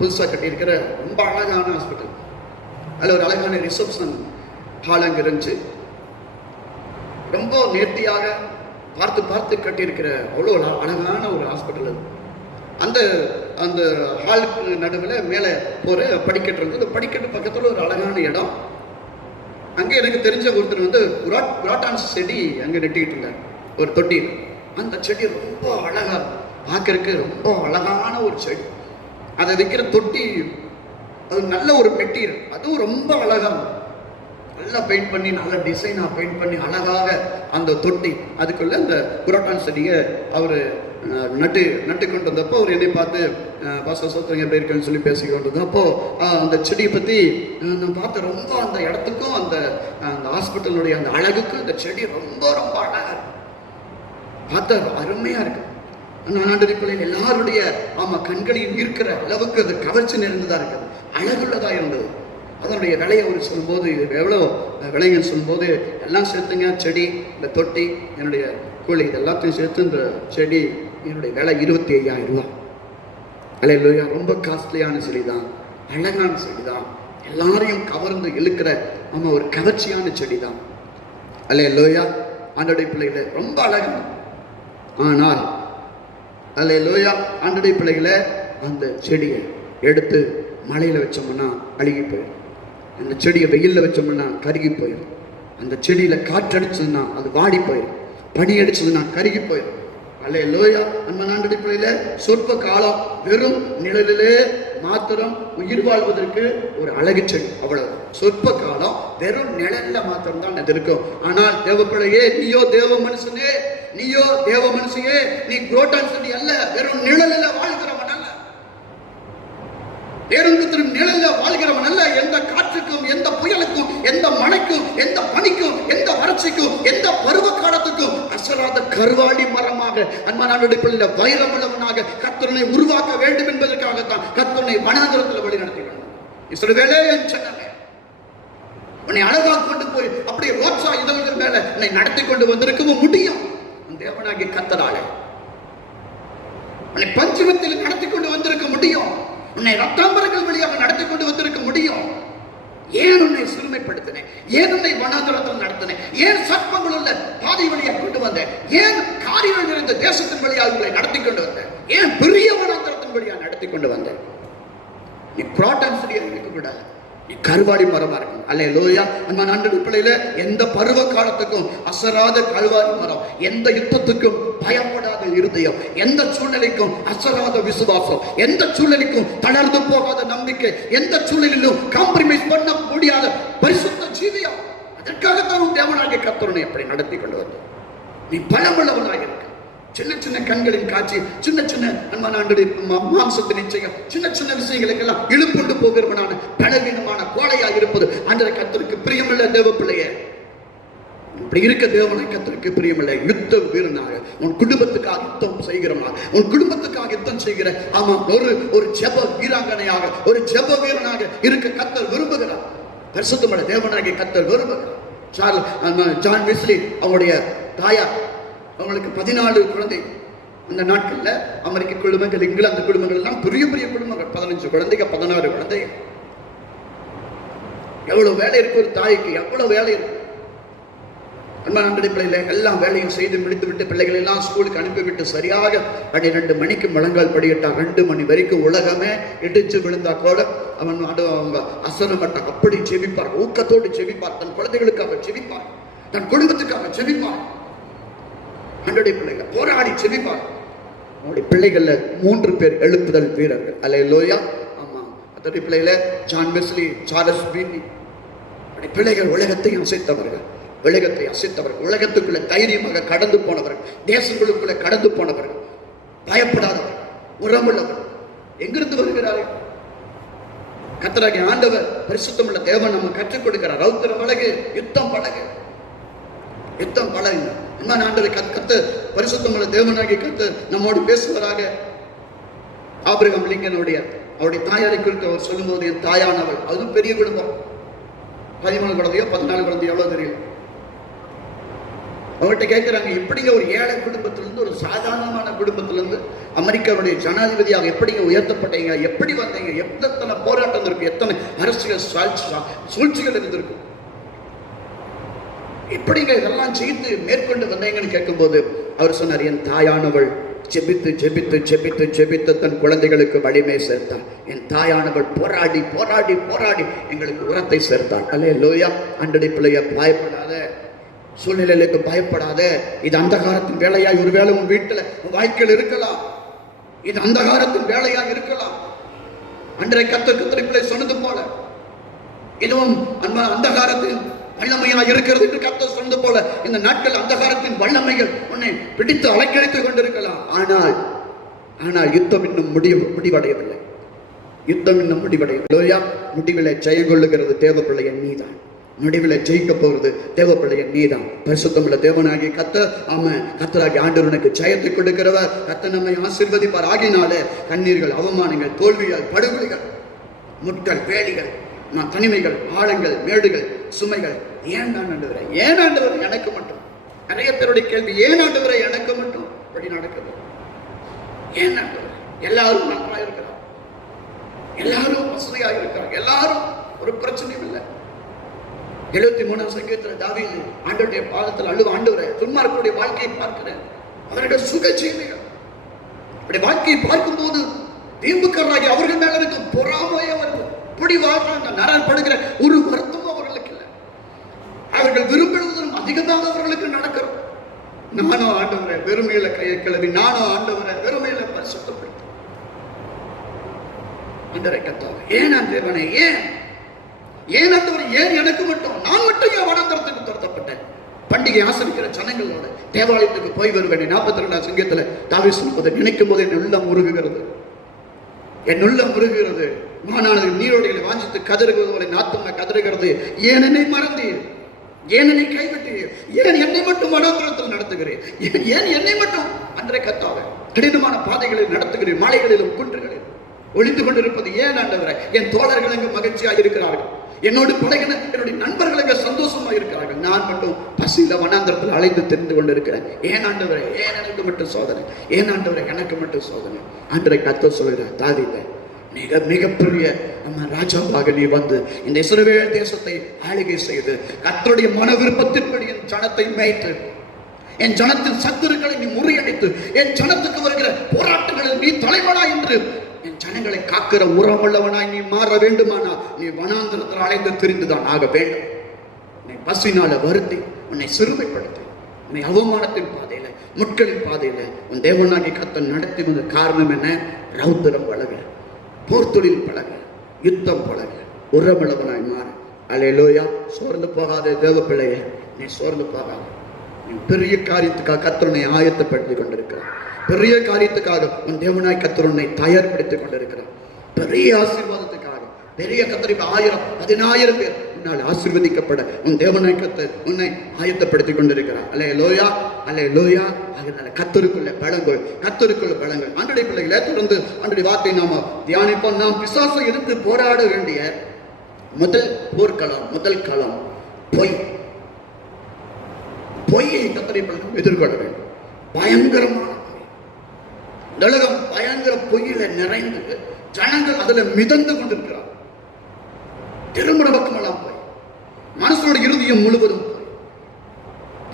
புதுசாக கட்டியிருக்கிற ரொம்ப அழகான ஹாஸ்பிட்டல். அதில் ஒரு அழகான ரிசப்ஷன் ஹால் அங்கே இருந்துச்சு. ரொம்ப நேர்த்தியாக பார்த்து பார்த்து கட்டியிருக்கிற அவ்வளோ அழகான ஒரு ஹாஸ்பிட்டல் அது. அந்த அந்த ஹாலுக்கு நடுவில் மேலே போகிற படிக்கட்டு இருந்தது. படிக்கட்டு பக்கத்தில் ஒரு அழகான இடம். அங்கே எனக்கு தெரிஞ்ச ஒருத்தர் வந்து குராட்டான் செடி அங்கே நெட்டிக்கிட்டு இருந்தார், ஒரு தொட்டி. அந்த செடி ரொம்ப அழகாக பார்க்கறதுக்கு ரொம்ப அழகான ஒரு செடி. அதை வைக்கிற தொட்டி அது நல்ல ஒரு மெட்டீரியல், அதுவும் ரொம்ப அழகாக நல்லா பெயிண்ட் பண்ணி நல்ல டிசைனாக பெயிண்ட் பண்ணி அழகாக அந்த தொட்டி அதுக்குள்ள அந்த குராட்டான் செடியை அவர் நட்டு கொண்டு வந்தப்போ அவர் என்னை பார்த்து பாஸ்டர் சோத்திரங்க எப்படி இருக்குன்னு சொல்லி பேசி கொண்டு வந்தோம். அப்போ அந்த செடியை பற்றி நான் பார்த்து ரொம்ப அந்த இடத்துக்கும் அந்த அந்த ஹாஸ்பிட்டலுடைய அந்த அழகுக்கும் இந்த செடி ரொம்ப ரொம்ப அழகாக இருக்கு, பார்த்தா அருமையாக இருக்கு. அந்த ஆண்டவருக்குள்ள எல்லாருடைய கண்களையும் ஈர்க்கிற அளவுக்கு அது கவர்ச்சி நிறைந்ததாக இருக்குது, அழகுள்ளதாக இருந்தது. அதனுடைய விலையை அவர் சொல்லும்போது எவ்வளோ விலைங்கன்னு சொல்லும்போது எல்லாம் சேர்த்துங்க, செடி, இந்த தொட்டி, என்னுடைய கூலி, இது எல்லாத்தையும் சேர்த்து இந்த செடி என்னுடைய விலை 25,000 ரூபா. அல்லேலூயா. ரொம்ப காஸ்ட்லியான செடி தான், அழகான செடி தான், எல்லாரையும் கவர்ந்து இழுக்கிற ஒரு கவர்ச்சியான செடி தான். அல்லேலூயா. ஆண்டவருடைய பிள்ளைகளை ரொம்ப அழகான. ஆனால் அல்லேலூயா, ஆண்டவருடைய பிள்ளைகளை அந்த செடியை எடுத்து மழையில் வச்சோம்னா அழுகி போயிடும், அந்த செடியை வெயிலில் வச்சோம்னா கருகி போயிடும், அந்த செடியில் காற்றடிச்சதுன்னா அது வாடி போயிடும், பனி அடிச்சதுன்னா கருகி போயிடும். அல்லேலூயா. அன்பான ஆண்டவருடைய பிள்ளைகளே, சொற்ப காலம் வெறும் நிழலிலே மாத்திரம் உயிர் வாழ்வதற்கு ஒரு அழகு செடி, அவ்வளவு. சொற்ப காலம் வெறும் நிழல்ல மாத்திரம் தான் அது இருக்கும். ஆனால் தேவ பிள்ளையே, நீயோ தேவ மனுஷனே, நீயோ தேவ மனுஷனே, நீ குரோட்டான் செடி அல்ல, வெறும் நிழலில் வாழ்கிறவன் அல்ல, பேருந்தத்தின் நிழல்ல வாழ்கிறவன் அல்ல. எந்த காற்றுக்கும், எந்த புயலுக்கும், எந்த மழைக்கும், எந்த பனிக்கும், எந்த வறட்சிக்கும், எந்த பருவ காலத்துக்கும் அசராத கருவாடி மரமாக அன்பான பிள்ளைல வைரமுள்ளவனாக கர்த்தனை உருவாக்க வேண்டும் என்பதற்காகத்தான் கர்த்தனை வனாந்தரத்தில் வழி நடத்தி வேண்டும். இஸ்ரவேலே என் சொன்னே, உன்னை அழகாக கொண்டு போய் அப்படியே ரோட்சா இதழ்கள் மேல உன்னை நடத்தி கொண்டு வந்திருக்கவும் முடியும். தேவனாகிய கர்த்தராலே உன்னை பஞ்சமத்தில் நடத்தி கொண்டு வந்திருக்க முடியும், உன்னை ரத்தாம்பரங்கள் வழியாக நடத்தி கொண்டு வந்திருக்க முடியும். ஏன் உன்னை சிறுமைப்படுத்தினேன்? ஏன் உன்னை வனாந்தரத்தில் நடத்தினேன்? ஏன் சர்ப்பங்கள் உள்ள பாதை வழியாக கொண்டு வந்தேன்? ஏன் காரியங்கள் நிறைந்த தேசத்தின் வழியாக உங்களை நடத்தி கொண்டு வந்தேன்? ஏன் பெரிய வனாந்தரத்தின் வழியாக நடத்தி கொண்டு வந்தேன்? நீ புரோட்டான் செடியாக இருக்கக்கூடாது, நீ கருவாடி மரமா இருக்கும். அல்லேலூயா. அன்பான ஆண்டவருடைய பிள்ளையில எந்த பருவ காலத்துக்கும் அசராத கருவாடி மரம், எந்த யுத்தத்துக்கும் பயப்படாத இருதயம், எந்த சூழ்நிலைக்கும் அசராத விசுவாசம், எந்த சூழ்நிலைக்கும் தளர்ந்து போகாத நம்பிக்கை, எந்த சூழ்நிலையிலும் காம்ப்ரமைஸ் பண்ண முடியாத பரிசுத்த ஜீவியம். அதற்காகத்தான் தேவனாகிய கர்த்தரை அப்படி நடத்தி கொண்டு வந்தோம். நீ பலமுள்ளவனாக இருக்க. சின்ன சின்ன கண்களின் காட்சி, சின்ன சின்ன அன்பான ஆண்டவருடைய மாம்சத்தின் நிச்சயம், சின்ன சின்ன விஷயங்களுக்கெல்லாம் இழுப்புண்டு போகிறவனான பலவீனமான கோழையாக இருப்பது ஆண்டவருடைய கர்த்தருக்கு பிரியமில்ல. தேவ பிள்ளையே, இப்படி இருக்க தேவனை கர்த்தருக்கு பிரியமில்லை. யுத்த வீரனாக உன் குடும்பத்துக்காக யுத்தம் செய்கிறவனாக, உன் குடும்பத்துக்காக யுத்தம் செய்கிற ஒரு ஜெப வீராங்கனையாக, ஒரு ஜெப வீரனாக இருக்க கர்த்தர் விரும்புகிறார். பரிசுத்தமான தேவனாகிய கர்த்தர் விரும்புகிறார். ஜான் வெஸ்லி அவங்களுடைய தாயார், அவங்களுக்கு 14 குழந்தை. அந்த நாட்கள்ல அமெரிக்க குடும்பங்கள், இங்கிலாந்து குடும்பங்கள் எல்லாம் பெரிய பெரிய குடும்பங்கள், 15 குழந்தைங்க, 16 குழந்தைங்க. எவ்வளவு வேலை இருக்கு ஒரு தாய்க்கு, எவ்வளவு வேலை இருக்கு. பிள்ளைகளை எல்லாம் வேலையும் செய்து முடித்து விட்டு பிள்ளைகளை எல்லாம் ஸ்கூலுக்கு அனுப்பிவிட்டு சரியாக 12 மணிக்கு முழங்கால் படியிட்டா 2 மணி வரைக்கும் உலகமே இடிச்சு விழுந்தா கூட அவங்க அசனமட்ட அப்படி செவிப்பார், ஊக்கத்தோடு செவிப்பார், தன் குழந்தைகளுக்காக செவிப்பார், தன் குடும்பத்துக்காக செவிப்பார். ஆண்டவருடைய பிள்ளைகள் போராடி செபிப்பார். அவருடைய பிள்ளைகள்ல 3 பேர் எழுப்புதல் வீரர்கள். அல்லேலூயா. ஆமா, அதோடைய பிள்ளைகள ஜான் வெஸ்லி, சார்லஸ் பீனி, அவருடைய பிள்ளைகள் உலகத்தை அசைத்தவர்கள், உலகத்தை அசைத்தவர்கள், உலகத்துக்குள்ள தைரியமாக கடந்து போனவர்கள், தேசங்களுக்குள்ள கடந்து போனவர்கள், பயப்படாதவர்கள், உரமுள்ளவர்கள். எங்கிருந்து வருகிறார்கள்? கர்த்தராகிய ஆண்டவர் பரிசுத்தமுள்ள தேவன் நம்ம கற்றுக் கொடுக்கிறார். ரௌத்திர பழகு, யுத்தம் பழகு, யுத்தம் பழகு. என்ன ஆண்டவர் கர்த்தர் பரிசுத்தமுள்ள தேவனாகிய கர்த்தர் நம்மோடு பேசுவதாக. ஆபிரகாம் லிங்கனுடைய அவருடைய தாயாரை குறித்து அவர் சொல்லும்போது, என் தாயானவள், அதுவும் பெரிய குடும்பம், 13 குழந்தையோ 14 குழந்தையோ எவ்வளவு தெரியும். அவங்கள்ட்ட கேட்கிறாங்க, எப்படிங்க ஒரு ஏழை குடும்பத்திலிருந்து, ஒரு சாதாரணமான குடும்பத்திலிருந்து அமெரிக்காவுடைய ஜனாதிபதியாக எப்படிங்க உயர்த்தப்பட்டீங்க, எப்படி வந்தீங்க, எத்தனை போராட்டம் இருக்கு, எத்தனை அரசியல் சூழ்ச்சிகள் இருந்திருக்கு, எப்படிங்க இதெல்லாம் செய்து மேற்கொண்டு வந்தீங்கன்னு கேட்கும்போது அவர் சொன்னார், என் தாயானவள் ஜெபித்து ஜெபித்து ஜெபித்து ஜெபித்து தன் குழந்தைகளுக்கு வலிமை சேர்த்தாள். என் தாயானவள் போராடி போராடி போராடி எங்களுக்கு உரத்தை சேர்த்தாள். அல்லேலூயா. ஆண்டவருடைய பிள்ளைய, பயப்படாத, சூழ்நிலைகளுக்கு பயப்படாத. இது அந்தகாரத்தின் வேலையாய் ஒருவேளை உன் வீட்டுல உன் வாழ்க்கையில் இருக்கலாம். இது அந்தகாரத்தின் வேலையாக இருக்கலாம். அன்றைய கத்திரை சொன்னது போல இதுவும் அந்தகாரத்தின் வல்லமையாக இருக்கிறது என்று கர்த்தர் சொன்னது போல இந்த நாட்கள் அந்தகாரத்தின் வல்லமைகள் உன்னை பிடித்து அலைக்கழித்துக் கொண்டிருக்கலாம். ஆனால் யுத்தம் இன்னும் முடிவடையவில்லை. யுத்தம் இன்னும் முடிவடையவில்லை. முடிவில ஜெயம் கொள்ளுகிறது தேவ பிள்ளைய நீதான். முடிவில் ஜெயிக்க போகிறது தேவ பிள்ளைய நீதான். பரிசுத்தமுள்ள தேவனாகிய கர்த்தர், ஆமாம், கர்த்தராகிய ஆண்டவர் உனக்கு ஜெயத்தை கொடுக்கிறவர். கர்த்தர் நம்மை ஆசீர்வதிப்பார். ஆகினாலே கண்ணீர்கள், அவமானங்கள், தோல்விகள், படுகொலைகள், முட்கள், வேலிகள், தனிமைகள், ஆழங்கள், மேடுகள், சுமைகள், ஏன் ஆண்டவரே, ஏன் ஆண்டவரே எனக்கு மட்டும்? நிறைய பேருடைய கேள்வி, ஏன் ஆண்டவரே எனக்கு மட்டும் இப்படி நடக்குது? ஏன் ஆண்டவரே? எல்லாரும் நன்றாக இருக்கிறார், எல்லாரும் வசதியாக இருக்கிறார், எல்லாரும் ஒரு பிரச்சனையும் இல்லை. 73 சங்கீதத்தில் தாவீது ஆண்டவருடைய பாதத்தில் அழுவ, ஆண்டவரே துன்மார்க்கருடைய வாழ்க்கையை பார்க்கிறேன், அவருடைய சுகஜீவிகள், அப்படி வாழ்க்கையை பார்க்கும்போது தீம்புக்காரராகி அவர்கள் மேல இருக்கும் பொறாமையே வருது. இப்படி வாழ்றாங்க, நரப்படுகிற ஒரு வருத்தமும் அவர்களுக்கு இல்லை. அவர்கள் விரும்புவதும் அதிகமாக அவர்களுக்கு நடக்கிறது. நானும் ஆண்டவரை வெறுமையில கையை கிளவி, நானும் ஆண்டவரை வெறுமையில பரிசுத்தப்படுத்த ஆண்டவரை கத்தாங்க. ஏன் ஆண்டவனே, ஏன் ஆண்டவரை, ஏன் எனக்கு மட்டும்? நான் மட்டும் என் வனாந்தரத்துக்கு துரத்தப்பட்டேன். பண்டிகை ஆசரிக்கிற ஜனங்களோட தேவாலயத்துக்கு போய் வருவேன். 42 சங்கீதத்துல தாவீது சொல்வதை நினைக்கும் போது என் உள்ளம் உருகுகிறது, என் உள்ளம் உருகுகிறது. மானானது நீரோடைகளை வாஞ்சித்து கதறுகிறது போல நாத்தம்னா கதறுகிறது. ஏன் என்னை மறந்தீர்? ஏன் என்னை கைவிட்டீர்? ஏன் என்னை மட்டும் வனாந்தரத்தில் நடத்துகிறேன்? ஏன் என்னை மட்டும் அன்றைய கத்தாவே கடினமான பாதைகளில் நடத்துகிறேன்? மலைகளிலும் குன்றுகளிலும் ஒளிந்து கொண்டிருப்பது ஏன் ஆண்டவரே? என் தோழர்கள் அங்கு மகிழ்ச்சியாக இருக்கிறார்கள், என்னோடு பழகின என்னுடைய நண்பர்கள் அங்கு சந்தோஷமா இருக்கிறார்கள், நான் மட்டும் பசியில வனாந்தரத்தில் அலைந்து தெரிந்து கொண்டிருக்கிறேன். ஏன் ஆண்டவரே, ஏன் எனக்கு மட்டும் சோதனை? ஏன் ஆண்டவரே எனக்கு மட்டும் சோதனை? அன்றைய கர்த்தர் சொல்கிறார், தாவீதே, மிகப்பெரிய நம்ம ராஜாவாக நீ வந்து இந்த இஸ்ரவேல் தேசத்தை ஆளுகை செய்து கர்த்தருடைய மன விருப்பத்தின்படி என் ஜனத்தை மேய்த்து, என் ஜனத்தின் சத்துருக்களை நீ முறியடித்து, என் ஜனத்துக்கு வருகிற போராட்டங்களில் நீ தலைவனா என்று என் ஜனங்களை காக்கிற உறவுள்ளவனாய் நீ மாற வேண்டுமானா நீ வனாந்தரத்தில் அலைந்து திரிந்துதான் ஆக வேண்டும். உன்னை பசினால வருத்தி, உன்னை சிறுமைப்படுத்தி, உன்னை அவமானத்தின் பாதையில, முட்களின் பாதையில உன் தேவனாகி கர்த்தர் நடத்தி வந்த காரணம் என்ன? ரௌத்திரம் பழக, போர்த்தொழில் பழக, யுத்தம் பழக, உறவுள்ளவனாய் மாற. அல்லேலூயா. சோர்ந்து போகாத தேவ பிள்ளையே, நீ சோர்ந்து போகாத. நீ பெரிய காரியத்துக்காக கர்த்தர் உன்னை ஆயத்தப்படுத்திக் கொண்டிருக்கிறார். பெரிய காரியத்துக்காக உன் தேவனாய் கர்த்தர் உன்னை தயார்படுத்திக் கொண்டிருக்கிறார். பெரிய ஆசீர்வாதத்துக்காக, பெரிய கர்த்தர் 1000 10,000 பேர் உன்னால் ஆசீர்வதிக்கப்பட உன் தேவனாய் கர்த்தர் உன்னை ஆயத்தப்படுத்திக் கொண்டிருக்கிறார். அல்லேலூயா, அல்லேலூயா. அதனால கர்த்தருக்குள்ள பலங்கள், கர்த்தருக்குள்ள பலங்கள். ஆண்டவருடைய பிள்ளைகளை தொடர்ந்து ஆண்டவருடைய வார்த்தை நாம தியானிப்போம். நாம் பிசாசை எதிர்த்து போராட வேண்டிய முதல் போர்க்களம், முதல் களம் பொய்யை கர்த்தருடைய பிள்ளைகள் எதிர்கொள்ள வேண்டும். பயங்கரமான உலகம் பயங்கர பொய்யில நிறைந்து ஜனங்கள் அதுல மிதந்து கொண்டிருக்கிறார். திருமண பக்கமெல்லாம் போய், மனசோட இறுதியம் முழுவதும் போய்,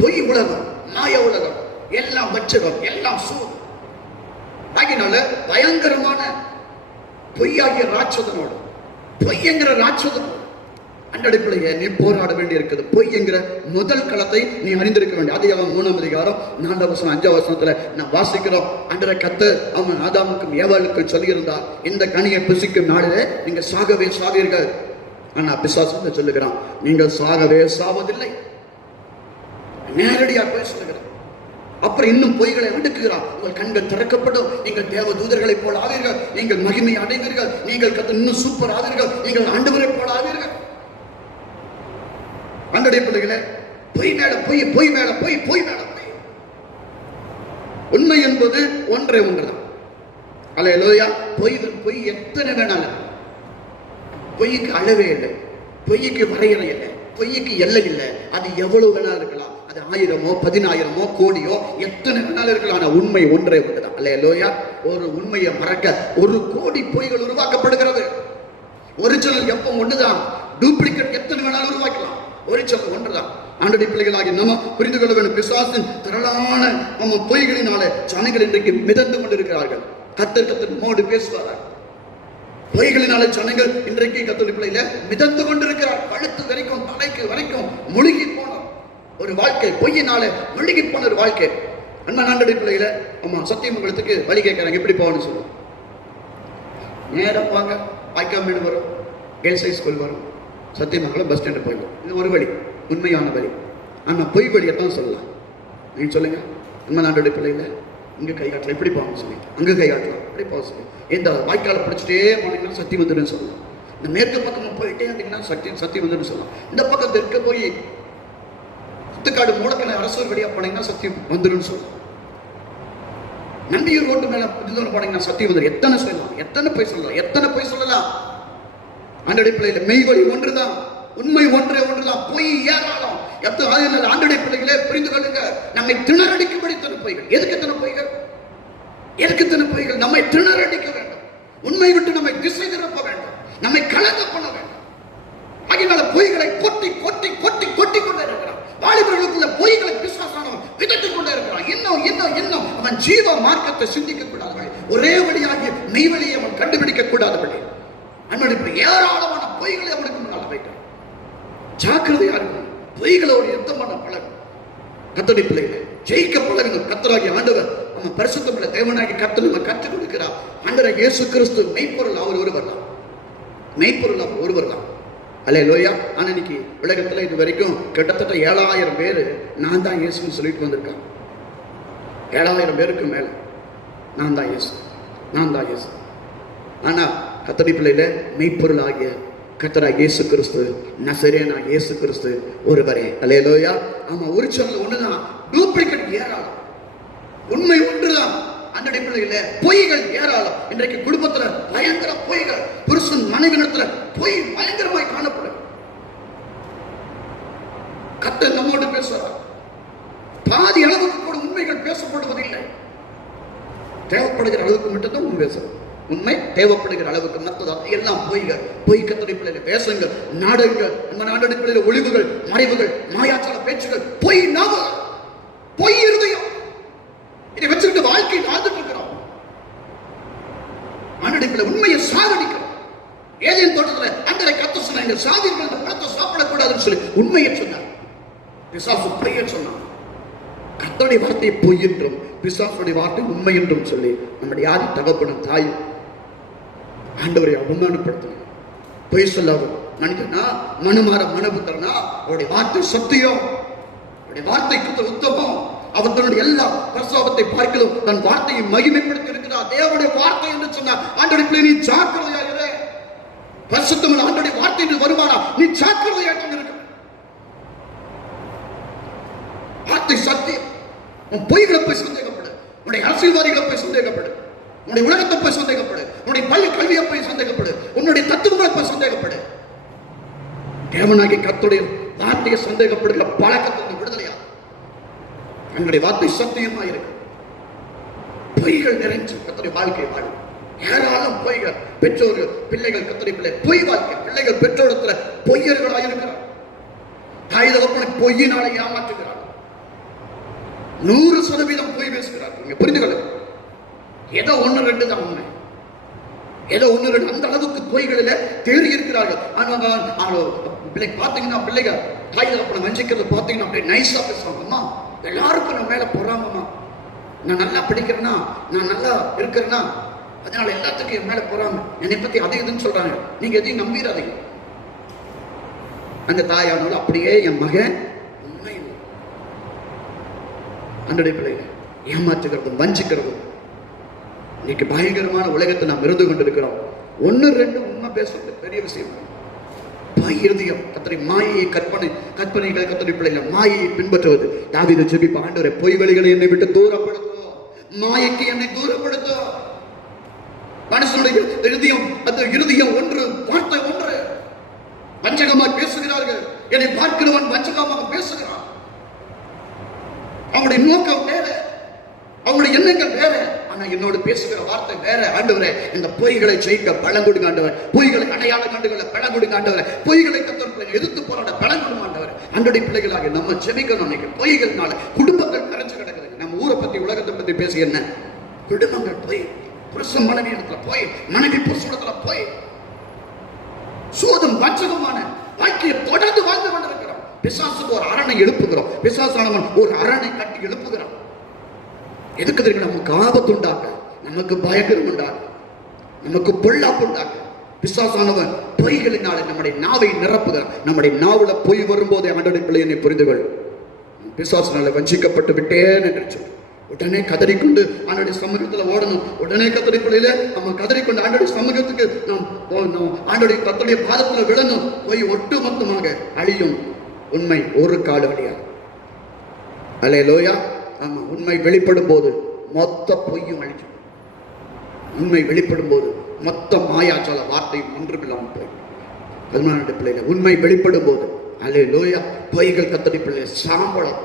பொய் உலகம், மாய உலகம், எல்லாம் வச்சகம், எல்லாம் சூது ஆகினால பயங்கரமான பொய்யாகிய ராட்சதனோடு, பொய்யங்கிற ராட்சதனோடு அண்டடிப்பிள்ளைய நீ போராட வேண்டி இருக்குது. பொய் என்கிற முதல் களத்தை நீ அறிந்திருக்க வேண்டும். ஆதியாகமம் 3 அதிகாரம் 4 வசனம் 5 வசனத்துல நான் வாசிக்கிறோம். அன்றரை கர்த்தர் அவன் ஆதாமுக்கும் ஏவாளுக்கும் சொல்லியிருந்தார், இந்த கனியை புசிக்கும் நாளிலே நீங்க சாகவே சாவீர்கள். ஆனா பிசாசு சொல்லுகிறான், நீங்கள் சாகவே சாவதில்லை. நேரடியாக போய் சொல்லுகிறான். அப்புறம் இன்னும் பொய்களை அடுக்குகிறான். உங்கள் கண்கள் திறக்கப்படும், நீங்கள் தேவ தூதர்களை போல ஆவீர்கள், நீங்கள் மகிமை அடைவீர்கள், நீங்கள் இன்னும் சூப்பர் ஆவீர்கள், நீங்கள் ஆண்டவரை போல ஆவீர்கள். அன்றைய பிள்ளைகளே, பொய் மேல பொய், பொய் மேல பொய், பொய் மேல பொய். உண்மை என்பது ஒன்றே ஒன்றுதான். அல்லேலூயா. பொய் எத்தனை வேணாலும், பொய்க்கு அளவே இல்லை, பொய்க்கு வரையறை இல்லை, பொய்க்கு எல்லை இல்லை. அது எவ்வளவு வேணாலும் இருக்கலாம். அது 1000மோ 10,000மோ கோடியோ எத்தனை வேணாலும் இருக்கலாம். ஆனா உண்மை ஒன்றே ஒன்றுதான். அல்லேலூயா. ஒரு உண்மையை மறக்க 1 கோடி பொய்கள் உருவாக்கப்படுகிறது. ஒரிஜினல் எப்ப ஒண்ணுதான், டூப்ளிகேட் எத்தனை வேணாலும் உருவாக்கலாம். ஒரிஜினல் ஒன்றுதான். ஆண்டடி பிள்ளைகளாகி நம்ம புரிந்து கொள்ள வேண்டும். பிசாசின் திரளான நம்ம பொய்களினால ஜனங்கள் இன்றைக்கு மிதந்து கொண்டிருக்கிறார்கள். கத்தர் மோடு பேசுவார்கள். பொய்களினால ஜனங்கள் இன்றைக்கு கத்தோலிக்க பிள்ளையில மிதந்து கொண்டிருக்கிறார். கழுத்து வரைக்கும் தலைக்கு வரைக்கும் முழுகி போன ஒரு வாழ்க்கை, பொய்யினால முழுகி போன ஒரு வாழ்க்கை. அண்ணா ஆண்டடி பிள்ளையில ஆமா சத்தியமங்கலத்துக்கு வழி கேட்கறாங்க, எப்படி போகணும்னு சொல்லுவோம். நேரம் வாங்க, வாய்க்காமேடு வரும், கேர்ள்ஸ் ஹை ஸ்கூல் வரும், சத்தியமங்கலம் பஸ் ஸ்டாண்டு போயிடும். இது ஒரு வழி, உண்மையான வழி. ஆனா பொய் வழியத்தான் சொல்லலாம். நீங்க சொல்லுங்க, அண்ணா ஆண்டடி பிள்ளையில இங்க கை காட்டலாம், எப்படி போகணும்னு சொல்லி, அங்க கை காட்டலாம், எப்படி போக சொல்லி. இந்த வாய்க்காலை பிடிச்சிட்டே போனீங்கன்னா சக்தி வந்துடும் சொல்லலாம். இந்த மேற்கு பக்கம் போயிட்டே இருந்தீங்கன்னா சக்தி வந்துடும் சொல்லலாம். இந்த பக்கம் தெற்க போய் முத்துக்காடு மூலக்கலை அரசூர் வழியா போனீங்கன்னா சக்தி வந்துடும் சொல்லலாம். நந்தியூர் ரோட்டு மேல புதுதூர் போனீங்கன்னா சக்தி வந்துடும். எத்தனை சொல்லலாம், எத்தனை போய் சொல்லலாம், எத்தனை போய் சொல்லலாம். ஆண்டடிப்பிள்ளையில மெய்வழி ஒன்றுதான், உண்மை ஒன்றே ஒன்றுதான், பொய் ஏராளம். ஆண்டடி பிள்ளைகளே புரிந்து கொள்ளுங்க, நம்மை திணறடிக்கும்படி தன பொய்கள். எதுக்கு தன பொய்கள், எதுக்கு தன பொய்கள்? நம்மை திணறடிக்க வேண்டும், உண்மை விட்டு நம்மை திசை திருப்ப வேண்டும், நம்மை கலங்க பண்ண வேண்டும். ஆகினால பொய்களை கொட்டி கொட்டி கொட்டி கொட்டி கொண்டே இருக்கிறான். வாலிபர்களுக்குள்ள பொய்களை பிசாசானவன் விதைத்துக் கொண்டே இருக்கிறான். இன்னும் அவன் ஜீவ மார்க்கத்தை சிந்திக்க கூடாது, ஒரே வழியாகிய மெய்வழியை அவன் கண்டுபிடிக்க கூடாதபடி அன்பளிப்பு ஏராளமான பொய்களை அவனுக்கு முன்னால் வைக்கிறான். ஜாக்கிரதையா இருக்கும், பொய்களோடு யுத்தம் பண்ண பழகும். கத்தோலிக்க பிள்ளைகளை ஜெயிக்க பழகணும். கர்த்தராகிய ஆண்டவர் நம்ம பரிசுத்தமுள்ள தேவனாகிய கர்த்தர் நம்ம கற்றுக் கொடுக்கிறார். ஆண்டவர் இயேசு கிறிஸ்து மெய்ப்பொருள் அவர் ஒருவர் தான், மெய்ப்பொருள் அவர் ஒருவர் தான். அல்லேலூயா. ஆனா இன்னைக்கு உலகத்துல இது வரைக்கும் கிட்டத்தட்ட 7000 பேர் நான் தான் இயேசுன்னு சொல்லிட்டு வந்திருக்கான். 7000 பேருக்கு மேல நான் தான் இயேசு, நான் தான் இயேசு. ஆனா கத்தோலிக்க பிள்ளையில மெய்ப்பொருள் ஆகிய கர்த்தராகிய இயேசு கிறிஸ்து, நசரேயனா இயேசு கிறிஸ்து ஒருவரே. அல்லேலூயா. ஆமா, ஒரிஜினல் ஒண்ணுதான், டூப்ளிகேட் ஏராளம். உண்மை ஒன்றுதான். அன்றைய பிள்ளைகள பொய்கள் ஏராளம். இன்றைக்கு குடும்பத்துல பயங்கர பொய்கள், புருஷன் மனைவி இடத்துல பொய் பயங்கரமாய் காணப்படும். கர்த்தர் நம்மோடு பேசுறார். பாதி அளவுக்கு கூட உண்மைகள் பேசப்படுவதில்லை. தேவைப்படுகிற அளவுக்கு மட்டும்தான் உண்மை பேசுறோம். உண்மை தேவைப்படுகிற அளவுக்கு மற்றது எல்லாம் பொய்கள். பொய் கத்தடிப்பிள்ளையில வேஷங்கள், நாடகங்கள், அந்த நாடகங்களில் ஒளிவுகள், மறைவுகள், மாயாச்சார பேச்சுகள், பொய் நாவ, பொய் இருதயம், இதை வச்சுக்கிட்டு வாழ்க்கையை வாழ்ந்துட்டு இருக்கிறோம். ஆண்டடிப்பில் உண்மையை சாகடிக்கிறோம். ஏதேன் தோட்டத்துல அண்டரை கத்த சொன்னாங்க, சாதிர்கள் இந்த பழத்தை சாப்பிடக்கூடாதுன்னு சொல்லி உண்மையை சொன்னார். பிசாசு பொய்யை சொன்னான். கர்த்தருடைய வார்த்தையை பொய் என்றும் பிசாசுடைய வார்த்தை உண்மை என்றும் சொல்லி நம்முடைய ஆதி தகப்பனும் தாயும் ஆண்டவரை அவமானப்படுத்தின. பொய் சொல்லாத நினைக்கிறா மனுமாற மனபுத்தரனா அவருடைய வார்த்தை சத்தியம், அவருடைய வார்த்தைக்கு உத்தமம். அவர் தன்னுடைய எல்லா பிரசவத்தை பார்க்கலும் தன் வார்த்தையை மகிமைப்படுத்தி இருக்கிறார். தேவனுடைய வார்த்தை என்று சொன்னார். ஆண்டவருடைய நீ ஜாக்கிரதையாக இரு. பரிசுத்தமான ஆண்டவருடைய வார்த்தை என்று வருமானா நீ ஜாக்கிரதையாக இருக்க. வார்த்தை சத்தியம். உன் பொய்களை போய் சந்தேகப்படு, உன்னுடைய அரசியல்வாதிகளை போய் சந்தேகப்படு, உன்னுடைய உலகத்தை போய் சந்தேகப்படு, உன்னுடைய பள்ளி கல்வியை போய் சந்தேகப்படு, உன்னுடைய தத்துவங்களை போய் சந்தேகப்படு. தேவனாகிய கர்த்தருடைய வார்த்தையை சந்தேகப்படுகிற பழக்கத்திலிருந்து விடுதலையா. எங்களுடைய வார்த்தை சத்தியமா இருக்கு. பொய்கள் நிறைஞ்சு கர்த்தருடைய வாழ்க்கை வாழும். ஏராளம் பொய்கள். பெற்றோர்கள் பிள்ளைகள் கர்த்தருடைய பிள்ளை பொய் வாழ்க்கை. பிள்ளைகள் பெற்றோரத்துல பொய்யர்களாக இருக்கிறார். தாய் தகப்பனை பொய்யினாலே ஏமாற்றுகிறார். 100% பொய் பேசுகிறார். நீங்க புரிந்து கொள்ளுங்க. ஏதோ 1-2 தான் உண்மை, ஏதோ 1-2 அந்த அளவுக்கு பொய்களில் தேறி இருக்கிறார்கள். பிள்ளைங்க பாத்தீங்கன்னா பிள்ளைங்க தாய் தகப்பனை வஞ்சிக்கிறது பாத்தீங்கன்னா அப்படியே நைஸா பேசுவாங்க. அம்மா எல்லாருக்கும் நான் மேல போறாங்கம்மா, நான் நல்லா படிக்கிறேன்னா, நான் நல்லா இருக்கிறேன்னா, அதனால எல்லாத்துக்கும் என் மேல போறாங்க, என்னை பத்தி அதை எதுன்னு சொல்றாங்க, நீங்க எதையும் நம்பிடாதீங்க. அந்த தாயானோட அப்படியே என் மகன் உண்மை அன்றைய பிள்ளைங்க ஏமாற்றுகிறதும் வஞ்சிக்கிறதும் இன்னைக்கு பயங்கரமான உலகத்தை நாம் இருந்து கொண்டிருக்கிறோம். 1-2 உண்மை பேசுறது பெரிய விஷயம். இருதயம் கத்தரை மாயை கற்பனைகள் கத்தரை பிள்ளைகள் மாயை பின்பற்றுவது. தாவீது ஜெபிப்ப, ஆண்டவரே பொய் வழிகளை என்னை விட்டு தூரப்படுத்தும், மாயைக்கு என்னை தூரப்படுத்தும். மனுஷனுடைய இருதயம், அந்த இருதயம் ஒன்று, வார்த்தை ஒன்று. வஞ்சகமாக பேசுகிறார்கள், என்னை பார்க்கிறவன் வஞ்சகமாக பேசுகிறான். அவனுடைய நோக்கம் வேற, அவங்களுடைய எண்ணங்கள் வேற, ஆனா என்னோடு பேசுகிற வார்த்தை வேற. ஆண்டவரே இந்த பொய்களை ஜெயிக்க பலம் கொடுங்க ஆண்டவர், பொய்களை அடையாள கண்டுகளை பலம் கொடுங்க ஆண்டவர், பொய்களை கத்தோடு எதிர்த்து போராட பலம் கொடுங்க ஆண்டவர். அன்றைய பிள்ளைகளாக நம்ம ஜெபிக்கணும். இன்னைக்கு பொய்கள்னால குடும்பங்கள் கரைஞ்சு கிடக்குது. நம்ம ஊரை பத்தி உலகத்தை பத்தி பேசி என்ன, குடும்பங்கள் போய், புருஷன் மனைவி இடத்துல போய், மனைவி புருஷத்துல போய், சோதம் வஞ்சகமான வாழ்க்கையை தொடர்ந்து வாழ்ந்து கொண்டிருக்கிறோம். பிசாசுக்கு ஒரு அரணை எழுப்புகிறோம், பிசாசானவன் ஒரு அரணை கட்டி எழுப்புகிறான். எதுக்கு தெரியும்? நமக்கு ஆபத்து உண்டாக்க, நமக்கு பயங்கரம் உண்டாக்க, நமக்கு பொல்லாப்பு உண்டாக்க பிசாசானவன் பொய்களினால நம்முடைய நாவை நிரப்புகிறான். நம்முடைய நாவுல பொய் வரும்போதே ஆண்டவருடைய பிள்ளையை புரிந்துகள், பிசாசினால வஞ்சிக்கப்பட்டு விட்டேன் என்று சொல்லி உடனே கதறிக்கொண்டு ஆண்டவருடைய சமூகத்துல ஓடணும். உடனே கத்தரி பிள்ளையில நம்ம கதறிக்கொண்டு ஆண்டவருடைய சமூகத்துக்கு நாம் ஆண்டவருடைய கத்தருடைய பாதத்துல விழணும். பொய் ஒட்டு மொத்தமாக அழியும், உண்மை ஒரு கால அழியாது. அல்லேலூயா. ஆமா, உண்மை வெளிப்படும் போது மொத்த பொய்யும் அழிச்சு, உண்மை வெளிப்படும் போது மொத்த மாயாச்சால வார்த்தையும் ஒன்றுமில்லாமல் போய். 14 பிள்ளைகள் உண்மை வெளிப்படும் போது அல்லேலூயா பொய்கள் கத்தரி பிள்ளை சாம்பலம்,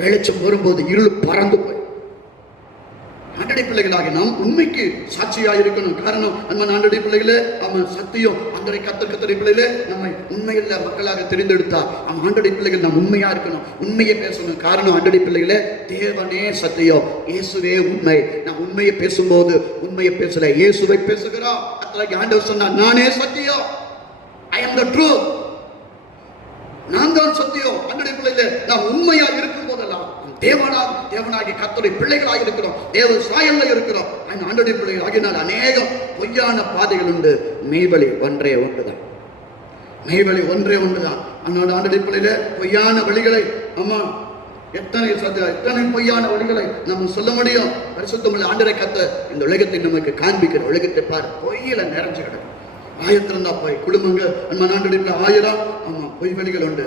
வெளிச்சம் வரும்போது இருள் பறந்து போய். ஆண்டடி பிள்ளைகளாக நாம் உண்மைக்கு சாட்சியா இருக்கணும். காரணம் நம்ம ஆண்டடி பிள்ளைகளே அவன் சத்தியம் அன்றைய கத்தரி பிள்ளைகளே நம்மை உண்மையில மக்களாக தெரிந்தெடுத்தா அவன் ஆண்டடி பிள்ளைகள் நாம் உண்மையா இருக்கணும், உண்மையை பேசணும். காரணம் ஆண்டடி பிள்ளைகளே தேவனே சத்தியம், இயேசுவே உண்மை. நான் உண்மையை பேசும்போது உண்மையை பேசல, இயேசுவை பேசுகிறோம். ஆண்டவர் சொன்னா நானே சத்தியம், ஐ அம் த ட்ரூத், நான் தான் சத்தியம். ஆண்டடி பிள்ளைகளே நாம் உண்மையா இருக்கும் போதெல்லாம் தேவனாகி கர்த்தருடைய பிள்ளைகளாக இருக்கிறோம், தேவ சாயல்ல இருக்கிறோம். ஆண்டவருடைய பிள்ளைகள் ஆகினால் அநேகம் பொய்யான பாதைகள் உண்டு, மெய்வழி ஒன்றே ஒன்றுதான், மெய்வழி ஒன்றே ஒன்றுதான். அதனால ஆண்டவருடைய பிள்ளையில பொய்யான வழிகளை அம்மா எத்தனை பொய்யான வழிகளை நம்ம சொல்ல முடியும். பரிசுத்தமுள்ள ஆண்டவரை கர்த்தர் இந்த உலகத்தை நமக்கு காண்பிக்கிற உலகத்தை பாரு, பொய்யில நிறைஞ்சு கிடக்கும். ஆயிரத்திலிருந்தா போய் குடும்பங்கள் நம்ம ஆண்டவருடைய 1000 ஆமா பொய் வழிகள் உண்டு,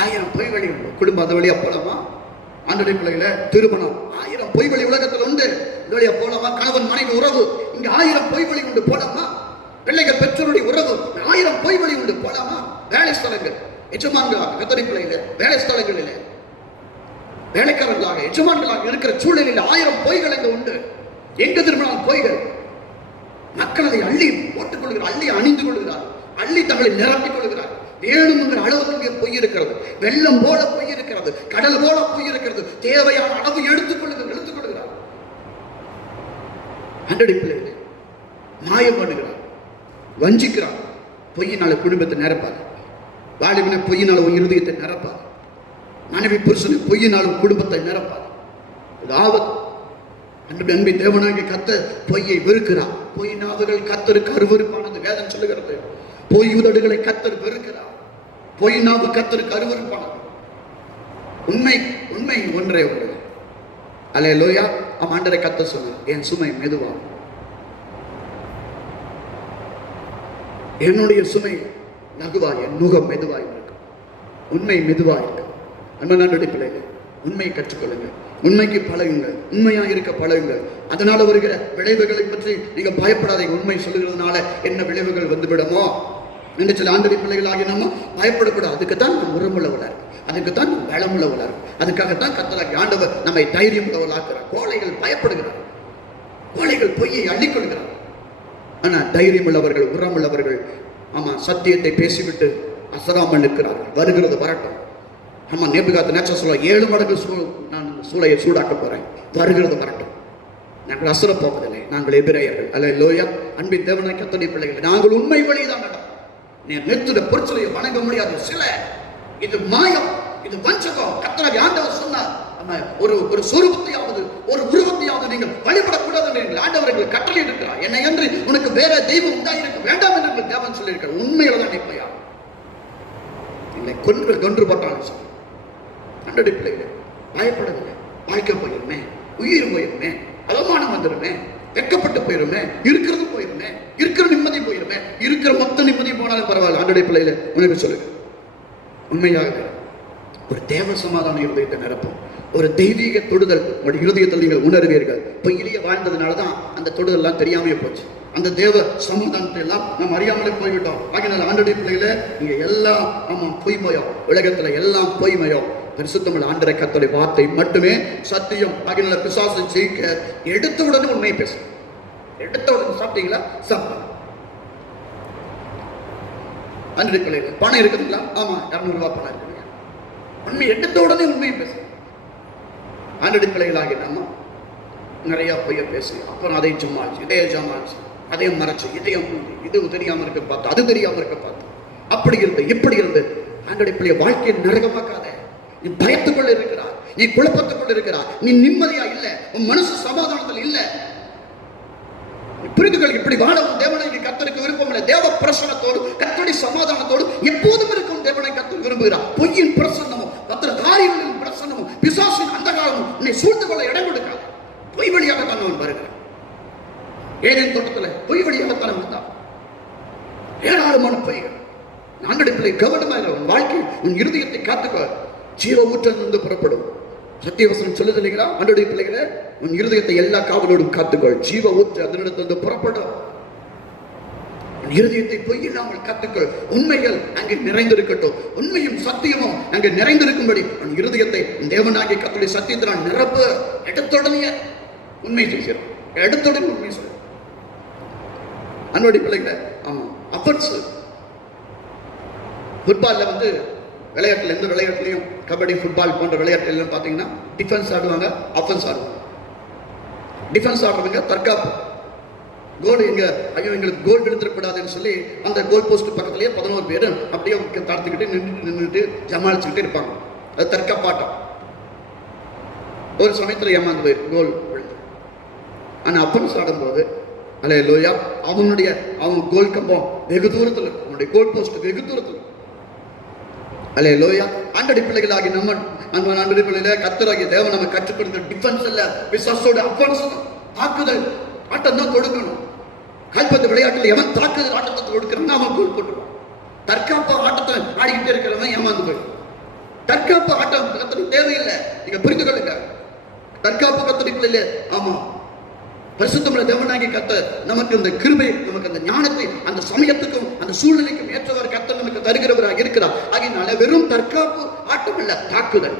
1000 பொய் வழி உண்டு. குடும்பம் அந்த வழியா போலாமா? ஆண்டவருடைய பிள்ளைகள திருமணம் 1000 பொய் வழி உலகத்தில் உண்டு, இந்த வழியா போலாமா? கணவன் மனைவி உறவு இங்க 1000 பொய் வழி உண்டு, போலாமா? பிள்ளைகள் பெற்றோருடைய உறவு 1000 பொய் வழி உண்டு, போலாமா? வேலை ஸ்தலங்கள் எஜமான்களாக கத்தரி பிள்ளைகள வேலை ஸ்தலங்களில் வேலைக்காரர்களாக எஜமான்களாக இருக்கிற சூழலில் 1000 பொய்கள் இங்க உண்டு. எங்க திருமணம் பொய்கள், மக்கள் அதை அள்ளி போட்டுக் கொள்கிறார், அள்ளி அணிந்து கொள்கிறார், அள்ளி தங்களை நிரப்பிக் கொள்கிறார். வேணுங்கிற அளவுக்கு பொய் இருக்கிறது, வெள்ளம் போல பொய் இருக்கிறது, கடல் போல பொய் இருக்கிறது, தேவையான அளவு எடுத்துக் கொள்கிறார். அண்டடிப்பில் மாயம் பண்ணுகிறார், வஞ்சிக்கிறார், பொய்யினால குடும்பத்தை நிரப்பார், வாலிபனை பொய்யினால இருதயத்தை நிரப்பார், மனைவி புருஷனை பொய்யினாலும் குடும்பத்தை நிரப்பார். இது ஆபத்து. அன்பி தேவனாகிய கர்த்தர் பொய்யை வெறுக்கிறார். பொய் நாவுகள் கர்த்தருக்கு அருவருப்பானது வேதம் சொல்லுகிறது. பொய் உதடுகளை கர்த்தர் வெறுக்கிறார், பொய் நாவு கர்த்தருக்கு அருவருப்பானது. உண்மை ஒன்றே ஒன்று. அல்லேலூயா. ஆண்டவரை கர்த்தர் சொன்னார், என் சுமை மெதுவா, என்னுடைய சுமை லகுவா, என் நுகம் மெதுவாய் இருக்கும், உண்மை மெதுவாய் இருக்கும். அன்பனாண்டுடைய பிள்ளைகள் உண்மையை கற்றுக்கொள்ளுங்க, உண்மைக்கு பழகுங்க, உண்மையா இருக்க பழகுங்க. அதனால வருகிற விளைவுகளை பற்றி நீங்க பயப்படாதீங்க. உண்மை சொல்லுகிறதுனால என்ன விளைவுகள் வந்துவிடுமோ என்று சில ஆண்டவருடைய பிள்ளைகளாகி நம்ம பயப்படக்கூடாது. அதுக்குத்தான் நம்ம உரமுள்ளவளார், அதுக்குத்தான் நம்ம பலமுள்ளவளார், அதுக்காகத்தான் கர்த்தராகிய ஆண்டவர் நம்மை தைரியம் உள்ளவளாக்குறார். கோழைகள் பயப்படுகிறார், கோழைகள் பொய்யை அள்ளிக்கொள்கிறார். ஆனா தைரியம் உள்ளவர்கள், உரமுள்ளவர்கள் ஆமா சத்தியத்தை பேசிவிட்டு அசராமல் இருக்கிறார்கள். வருகிறது வரட்டும். ஆமா நேபுகாத்நேச்சர் சொல்ல 7 மடங்கு நான் சூளையை சூடாக்க போறேன், வருகிறது வரட்டும். நாங்கள் அசுரப் போவதில்லை. நாங்கள் எபிரேயர்கள். அல்லேலூயா. அன்பின் தேவனாகிய கர்த்தருடைய பிள்ளைகள், நாங்கள் உண்மை வழிதான் நடக்கும். நெத்திர பொருட்களை வணங்க முடியாது. சில இது மாயம், இது வஞ்சகம். கர்த்தராகிய ஆண்டவர் சொன்னார், ஒரு சொரூபத்தையாவது ஒரு உருவத்தையாவது நீங்கள் வழிபடக்கூடாது என்று ஆண்டவர்கள் கட்டளை இருக்கிறார். என்னை என்று உனக்கு வேற தெய்வம் உண்டாயிருக்க வேண்டாம் என்று தேவன் சொல்லியிருக்கார். உண்மையில தான் நிற்பையா இல்லை கொன்று போட்டாலும் சொல்லி அண்டடி பிள்ளைகள் பயப்படவில்லை. வாழ்க்கை போயிருமே, உயிர் போயிருமே, அவமானம் வந்துருமே, வெக்கப்பட்டு போயிருமே, இருக்கிறது போயிருமே, இருக்கிற நிம்மதி போயிருமே, இருக்கிற மொத்த நிம்மதி போனாலும் பரவாயில்ல. அண்டடி பிள்ளையில உனக்கு சொல்லுங்க, உண்மையாக ஒரு தேவ சமாதான இருதயத்தை நிரப்பும். ஒரு தெய்வீக தொடுதல் உங்களுடைய இருதயத்தில் நீங்கள் உணர்வீர்கள். பொய்யிலேயே வாழ்ந்ததுனாலதான் அந்த தொடுதல் எல்லாம் தெரியாமையே போச்சு. அந்த தேவ சமாதானத்தை எல்லாம் நம்ம அறியாமலே போய்விட்டோம். ஆகினால ஆண்டடி பிள்ளையில நீங்க எல்லாம் பொய்மயம், உலகத்துல எல்லாம் பொய்மயம். பரிசுத்தமிழ் ஆண்டரை கர்த்தருடைய வார்த்தை மட்டுமே சத்தியம். ஆகினால பிசாசை ஜெயிக்க எடுத்த உடனே உண்மையை பேச. எடுத்த உடனே சாப்பிட்டீங்களா? சாப்பிடலாம். ஆண்டடி பிள்ளைகள் பணம் இருக்குதுங்களா? ஆமா, 200 ரூபாய் பணம் இருக்குங்க. உண்மை எடுத்த உடனே உண்மையை பேச. ஆண்டடி பிள்ளைகளாகி நம்ம நிறைய பொய்ய பேசி அப்புறம் அதை சும்மாச்சு, இதைய ஜமாச்சு, அதையும் மறைச்சு, இதையும் இது தெரியாம இருக்க பார்த்து, அது தெரியாம இருக்க பார்த்து, அப்படி இருந்து இப்படி இருந்து ஆண்டடி பிள்ளைய வாழ்க்கையை நரகமாக்காத. நீ பயத்துக்குள்ள இருக்கிறார், நீ குழப்பத்துக்குள்ள இருக்கிறார், நீ நிம்மதியா இல்ல, உன் மனசு சமாதானத்தில் இல்ல. புரிந்துகள் இப்படி வாழவும் தேவனை கர்த்தருக்கு விருப்பம் இல்லை. தேவ பிரசன்னத்தோடு கர்த்தருடைய சமாதானத்தோடு எப்போதும் இருக்கும் தேவனை கர்த்தர் விரும்புகிறார். பொய்யின் பிரசன்னமும் கர்த்தர் காரியங்களின் பிரசன்னமும் பிசாசின் அந்த காலமும் உன்னை சூழ்ந்து கொள்ள இடம் கொடுக்காது. பொய் வழியாகத்தான் அவன் வருகிறான். ஏதேன் தோட்டத்தில் பொய் வழியாகத்தான் வந்தான். ஏராளமான பொய்கள். ஆண்டவரிடத்திலே கவனமாக உன் வாழ்க்கை, உன் இருதயத்தை காத்துக்கோ. ஜீவ ஊற்றிலிருந்து புறப்படும் சத்தியவசனம் சொல்லுது இல்லைங்களா? ஆண்டவருடைய பிள்ளைகளே, உன் இருதயத்தை எல்லா காவலோடும் காத்துக்கொள். ஜீவ ஊற்று அதனிடத்திலிருந்து புறப்படும். உன் இருதயத்தை பொய் இல்லாமல் காத்துக்கொள். உண்மைகள் அங்கே நிறைந்திருக்கட்டும். உண்மையும் சத்தியமும் அங்கே நிறைந்திருக்கும்படி உன் இருதயத்தை தேவனாகிய கர்த்தருடைய சத்தியத்தினால் நிரப்பு. எடுத்துடனே உண்மை செய்கிறோம். எடுத்துடனே உண்மை சொல்ல. அன்புடைய பிள்ளைகளே, ஆமா, அஃபென்ஸ் ஃபுட்பால்ல விளையாட்டுல எந்த விளையாட்டுலையும் கபடி, ஃபுட்பால் போன்ற விளையாட்டுல பாத்தீங்கன்னா டிஃபென்ஸ் ஆடுவாங்க, அஃபென்ஸ் ஆடுவாங்க. டிஃபென்ஸ் ஆடுறவங்க தற்காப்பு. கோல் எங்க, ஐயோ எங்களுக்கு கோல் விழுந்துடக்கூடாதுன்னு சொல்லி அந்த கோல் போஸ்ட் பக்கத்துலயே 11 பேர் அப்படியே தாழ்த்துக்கிட்டு நின்றுட்டு ஜமாளிச்சுக்கிட்டு இருப்பாங்க. அது தற்காப்பாட்டம். ஒரு சமயத்துல ஏமாந்து போயிரு கோல் விழுந்து. ஆனா அஃபென்ஸ் ஆடும்போது அல்லேலூயா, அவன் கோல் கம்பம் வெகு தூரத்தில் இருக்கும், அவனுடைய கோல் போஸ்ட் வெகு தூரத்தில். அல்லேலூயா. ஆண்டடி பிள்ளைகளாகி நம்ம ஆண்டடி பிள்ளைகள கர்த்தராகிய தேவன் நம்ம கற்றுக் கொடுத்த டிஃபென்ஸ் இல்ல, பிசாசோட அஃபென்ஸ் தான். தாக்குதல் ஆட்டம் தான் கொடுக்கணும். கால்பந்து விளையாட்டுல எவன் தாக்குதல் ஆட்டத்தை கொடுக்கிறான் அவன் கோல் போட்டுருவான். தற்காப்பு ஆட்டத்தை ஆடிக்கிட்டே இருக்கிறவன் ஏமாந்து போயிடும். தற்காப்பு ஆட்டம் கர்த்தருக்கு தேவையில்லை. நீங்க புரிந்து கொள்ளுங்க. தற்காப்பு கர்த்தருக்கு இல்லை. ஆமா, பரிசுத்தமுள்ள தேவனாகிய கர்த்தர் நமக்கு இந்த கிருபை, நமக்கு அந்த ஞானத்தை அந்த சமயத்துக்கும் அந்த சூழ்நிலைக்கும் ஏற்றவர் கர்த்தர் நமக்கு தருகிறவராக இருக்கிறார். ஆகினால வெறும் தற்காப்பு ஆட்டம் இல்ல, தாக்குதல்.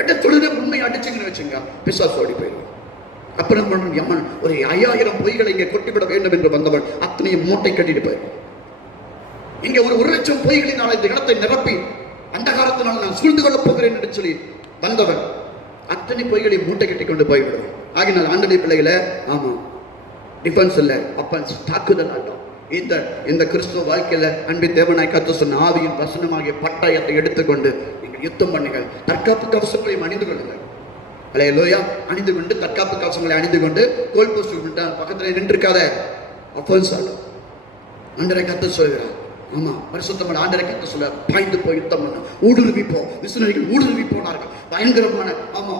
எடுத்துடனே உண்மை அடிச்சுங்கன்னு வச்சுங்க, பிசாசு ஓடி போயிடும். அப்புறம் யமன் ஒரு 5000 பொய்களை இங்கே கொட்டிவிட வேண்டும் என்று வந்தவன் அத்தனையும் மூட்டை கட்டிட்டு போயிடும். இங்க ஒரு 1,00,000 பொய்களினால் இந்த இடத்தை நிரப்பி அந்த காலத்தினால் நான் சூழ்ந்து கொள்ளப் போகிறேன் என்று சொல்லி வந்தவன் அத்தனை பொய்களை மூட்டை கட்டி கொண்டு போய்விடுவான். ஆகினால் ஆண்டவருடைய பிள்ளைகளை, ஆமா, டிஃபென்ஸ் இல்ல, அப்பன்ஸ், தாக்குதல் ஆட்டம். இந்த கிறிஸ்துவ வாழ்க்கையில அன்பின் தேவனாய் கர்த்தர் சொன்ன ஆவியின் வசனமாகிய பட்டயத்தை எடுத்துக்கொண்டு நீங்கள் யுத்தம் பண்ணுங்கள். தற்காப்பு கவசங்களையும் அணிந்து கொள்ளுங்கள். அல்லேலூயா. அணிந்து கொண்டு தற்காப்பு கவசங்களை அணிந்து கொண்டு கோல் போஸ்ட் பக்கத்துல நின்றுக்காத. அப்பன்ஸ் ஆட்டம் ஆண்டவரை கர்த்தர் சொல்கிறார். ஆமா, பரிசுத்தமான ஆண்டவரை கர்த்தர் சொல்ல, பாய்ந்து போய் யுத்தம் பண்ண, ஊடுருவி போ. மிஷனரிகள் ஊடுருவி போனார்கள். பயங்கரமான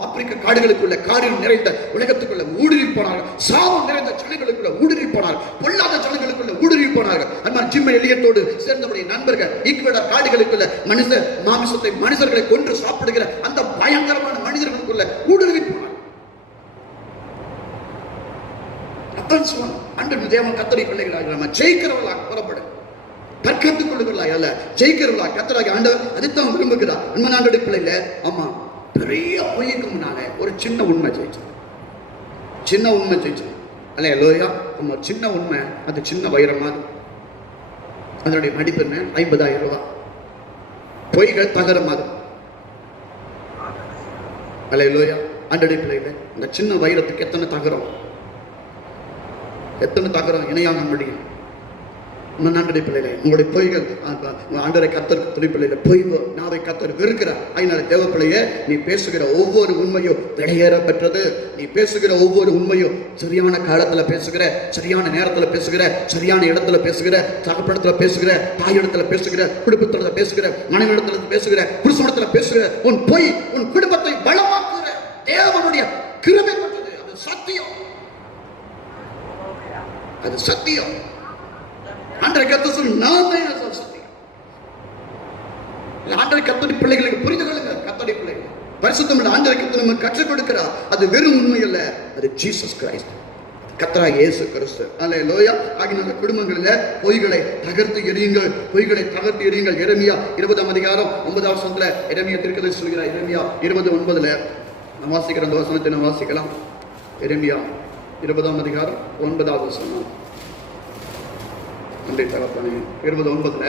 ஆப்பிரிக்க காடுகளுக்குள்ள, காடுகள் நிறைந்த உலகத்துக்குள்ள ஊடுருவி போனார்கள். சாபம் நிறைந்த ஜனங்களுக்குள்ள ஊடுருவி போனார்கள். பொல்லாத ஜனங்களுக்குள்ள ஊடுருவி போனார்கள். அன்பான ஜிம் எலியட்டோடு சேர்ந்தவருடைய நண்பர்கள் ஈக்குவேடர் காடுகளுக்குள்ள மாமிசத்தை மனிதர்களை கொன்று சாப்பிடுகிற அந்த பயங்கரமான மனிதர்களுக்குள்ள ஊடுருவி போனார்கள். அன்பு தேவன் கர்த்தருடைய பிள்ளைகளாக நம்ம ஜெயிக்கிறவர்களாக புறப்படும். தற்காத்துக் கொள்ளுகிறாய் அல்ல, ஜெயிக்கிறவர்களா கர்த்தராகிய ஆண்டவர் அதைத்தான் விரும்புகிறார். அன்பு ஆண்டவருடைய பிள்ளைல, ஆமா, பெரிய பொய்க்கு முன்னால ஒரு சின்ன உண்மை ஜெயிச்சு. அல்லேலூயா. ஆமா, சின்ன உண்மை, அது சின்ன வைரமா. அதனுடைய மதிப்பு என்ன? 50,000 ரூபாய். பொய்கள் தகரமாது. அல்லேலூயா. ஆண்டடி பிள்ளைகளே, இந்த சின்ன வைரத்துக்கு எத்தனை தகரம் இணையாக முடியும்? ஆண்டடி பிள்ளைகளே, உங்களுடைய பொய்கள் ஆண்டரை கத்தர் துணி பிள்ளைகளை பொய் நாவை கத்தர் வெறுக்கிறார். அதனால தேவ பிள்ளையே, நீ பேசுகிற ஒவ்வொரு உண்மையும் விடையேற பெற்றது. நீ பேசுகிற ஒவ்வொரு உண்மையும் சரியான காலத்துல பேசுகிற, சரியான நேரத்துல பேசுகிற, சரியான இடத்துல பேசுகிற, தகப்படத்துல பேசுகிற, தாயிடத்துல பேசுகிற, குடும்பத்துல பேசுகிற, மனைவிடத்துல பேசுகிற, புருஷனிடத்துல பேசுகிற, உன் பொய் உன் குடும்பத்தை பலமாக்குகிற தேவனுடைய கிருபை பெற்றது. அது சத்தியம், அது சத்தியம். ஆண்டரை கத்த சொல்லி நான் தான் சத்தியம். ஆண்டரை கத்தோடி பிள்ளைகளுக்கு புரிந்து கொள்ளுங்க. கத்தோடி பிள்ளைகள் பரிசுத்தம் ஆண்டரை கத்த நம்ம கற்றுக் கொடுக்கிறார். அது வெறும் உண்மை அல்ல, அது ஜீசஸ் கிரைஸ்ட், கர்த்தராகிய இயேசு கிறிஸ்து. அல்லேலூயா. ஆகிய குடும்பங்களில் பொய்களை தகர்த்து எறியுங்கள், பொய்களை தகர்த்து எறியுங்கள். எரேமியா 20ஆம் அதிகாரம் 9ஆம் வசனத்துல எரேமியா தீர்க்கதரிசி சொல்கிறார். எரேமியா 20:9 நான் வாசிக்கிற அந்த வசனத்தை நான் வாசிக்கலாம். எரேமியா 20ஆம் அதிகாரம் 9ஆவது வசனம். 20:9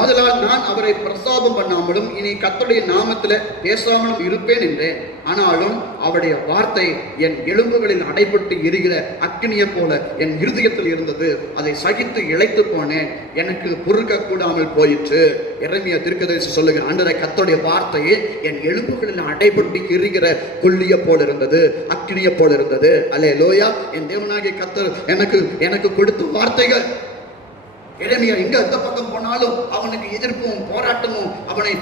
ஆதலால் நான் அவரை பிரசாபம் பண்ணாமலும் இனி கர்த்தருடைய நாமத்தில் பேசாமலும் இருப்பேன் என்றேன். ஆனாலும் அவருடைய வார்த்தை என் எலும்புகளில் அடைபட்டு எரிகிற அக்கினியை போல என் இருதயத்தில் இருந்தது. அதை சகித்து இழைத்து போனேன், எனக்கு பொறுக்க கூடாமல் போயிற்று. எரேமியா தீர்க்கதரிசி சொல்லுகிற ஆண்டவரே, கர்த்தருடைய வார்த்தையே என் எலும்புகளில் அடைபட்டு எரிகிற கொல்லிய போல இருந்தது, அக்கினியை போல இருந்தது. அல்லேலூயா. என் தேவனாகிய கர்த்தர் எனக்கு கொடுத்த வார்த்தைகள். எரேமியா எங்க எந்த பக்கம் போனாலும் அவனுக்கு எதிர்ப்பும் போராட்டமும், அவனை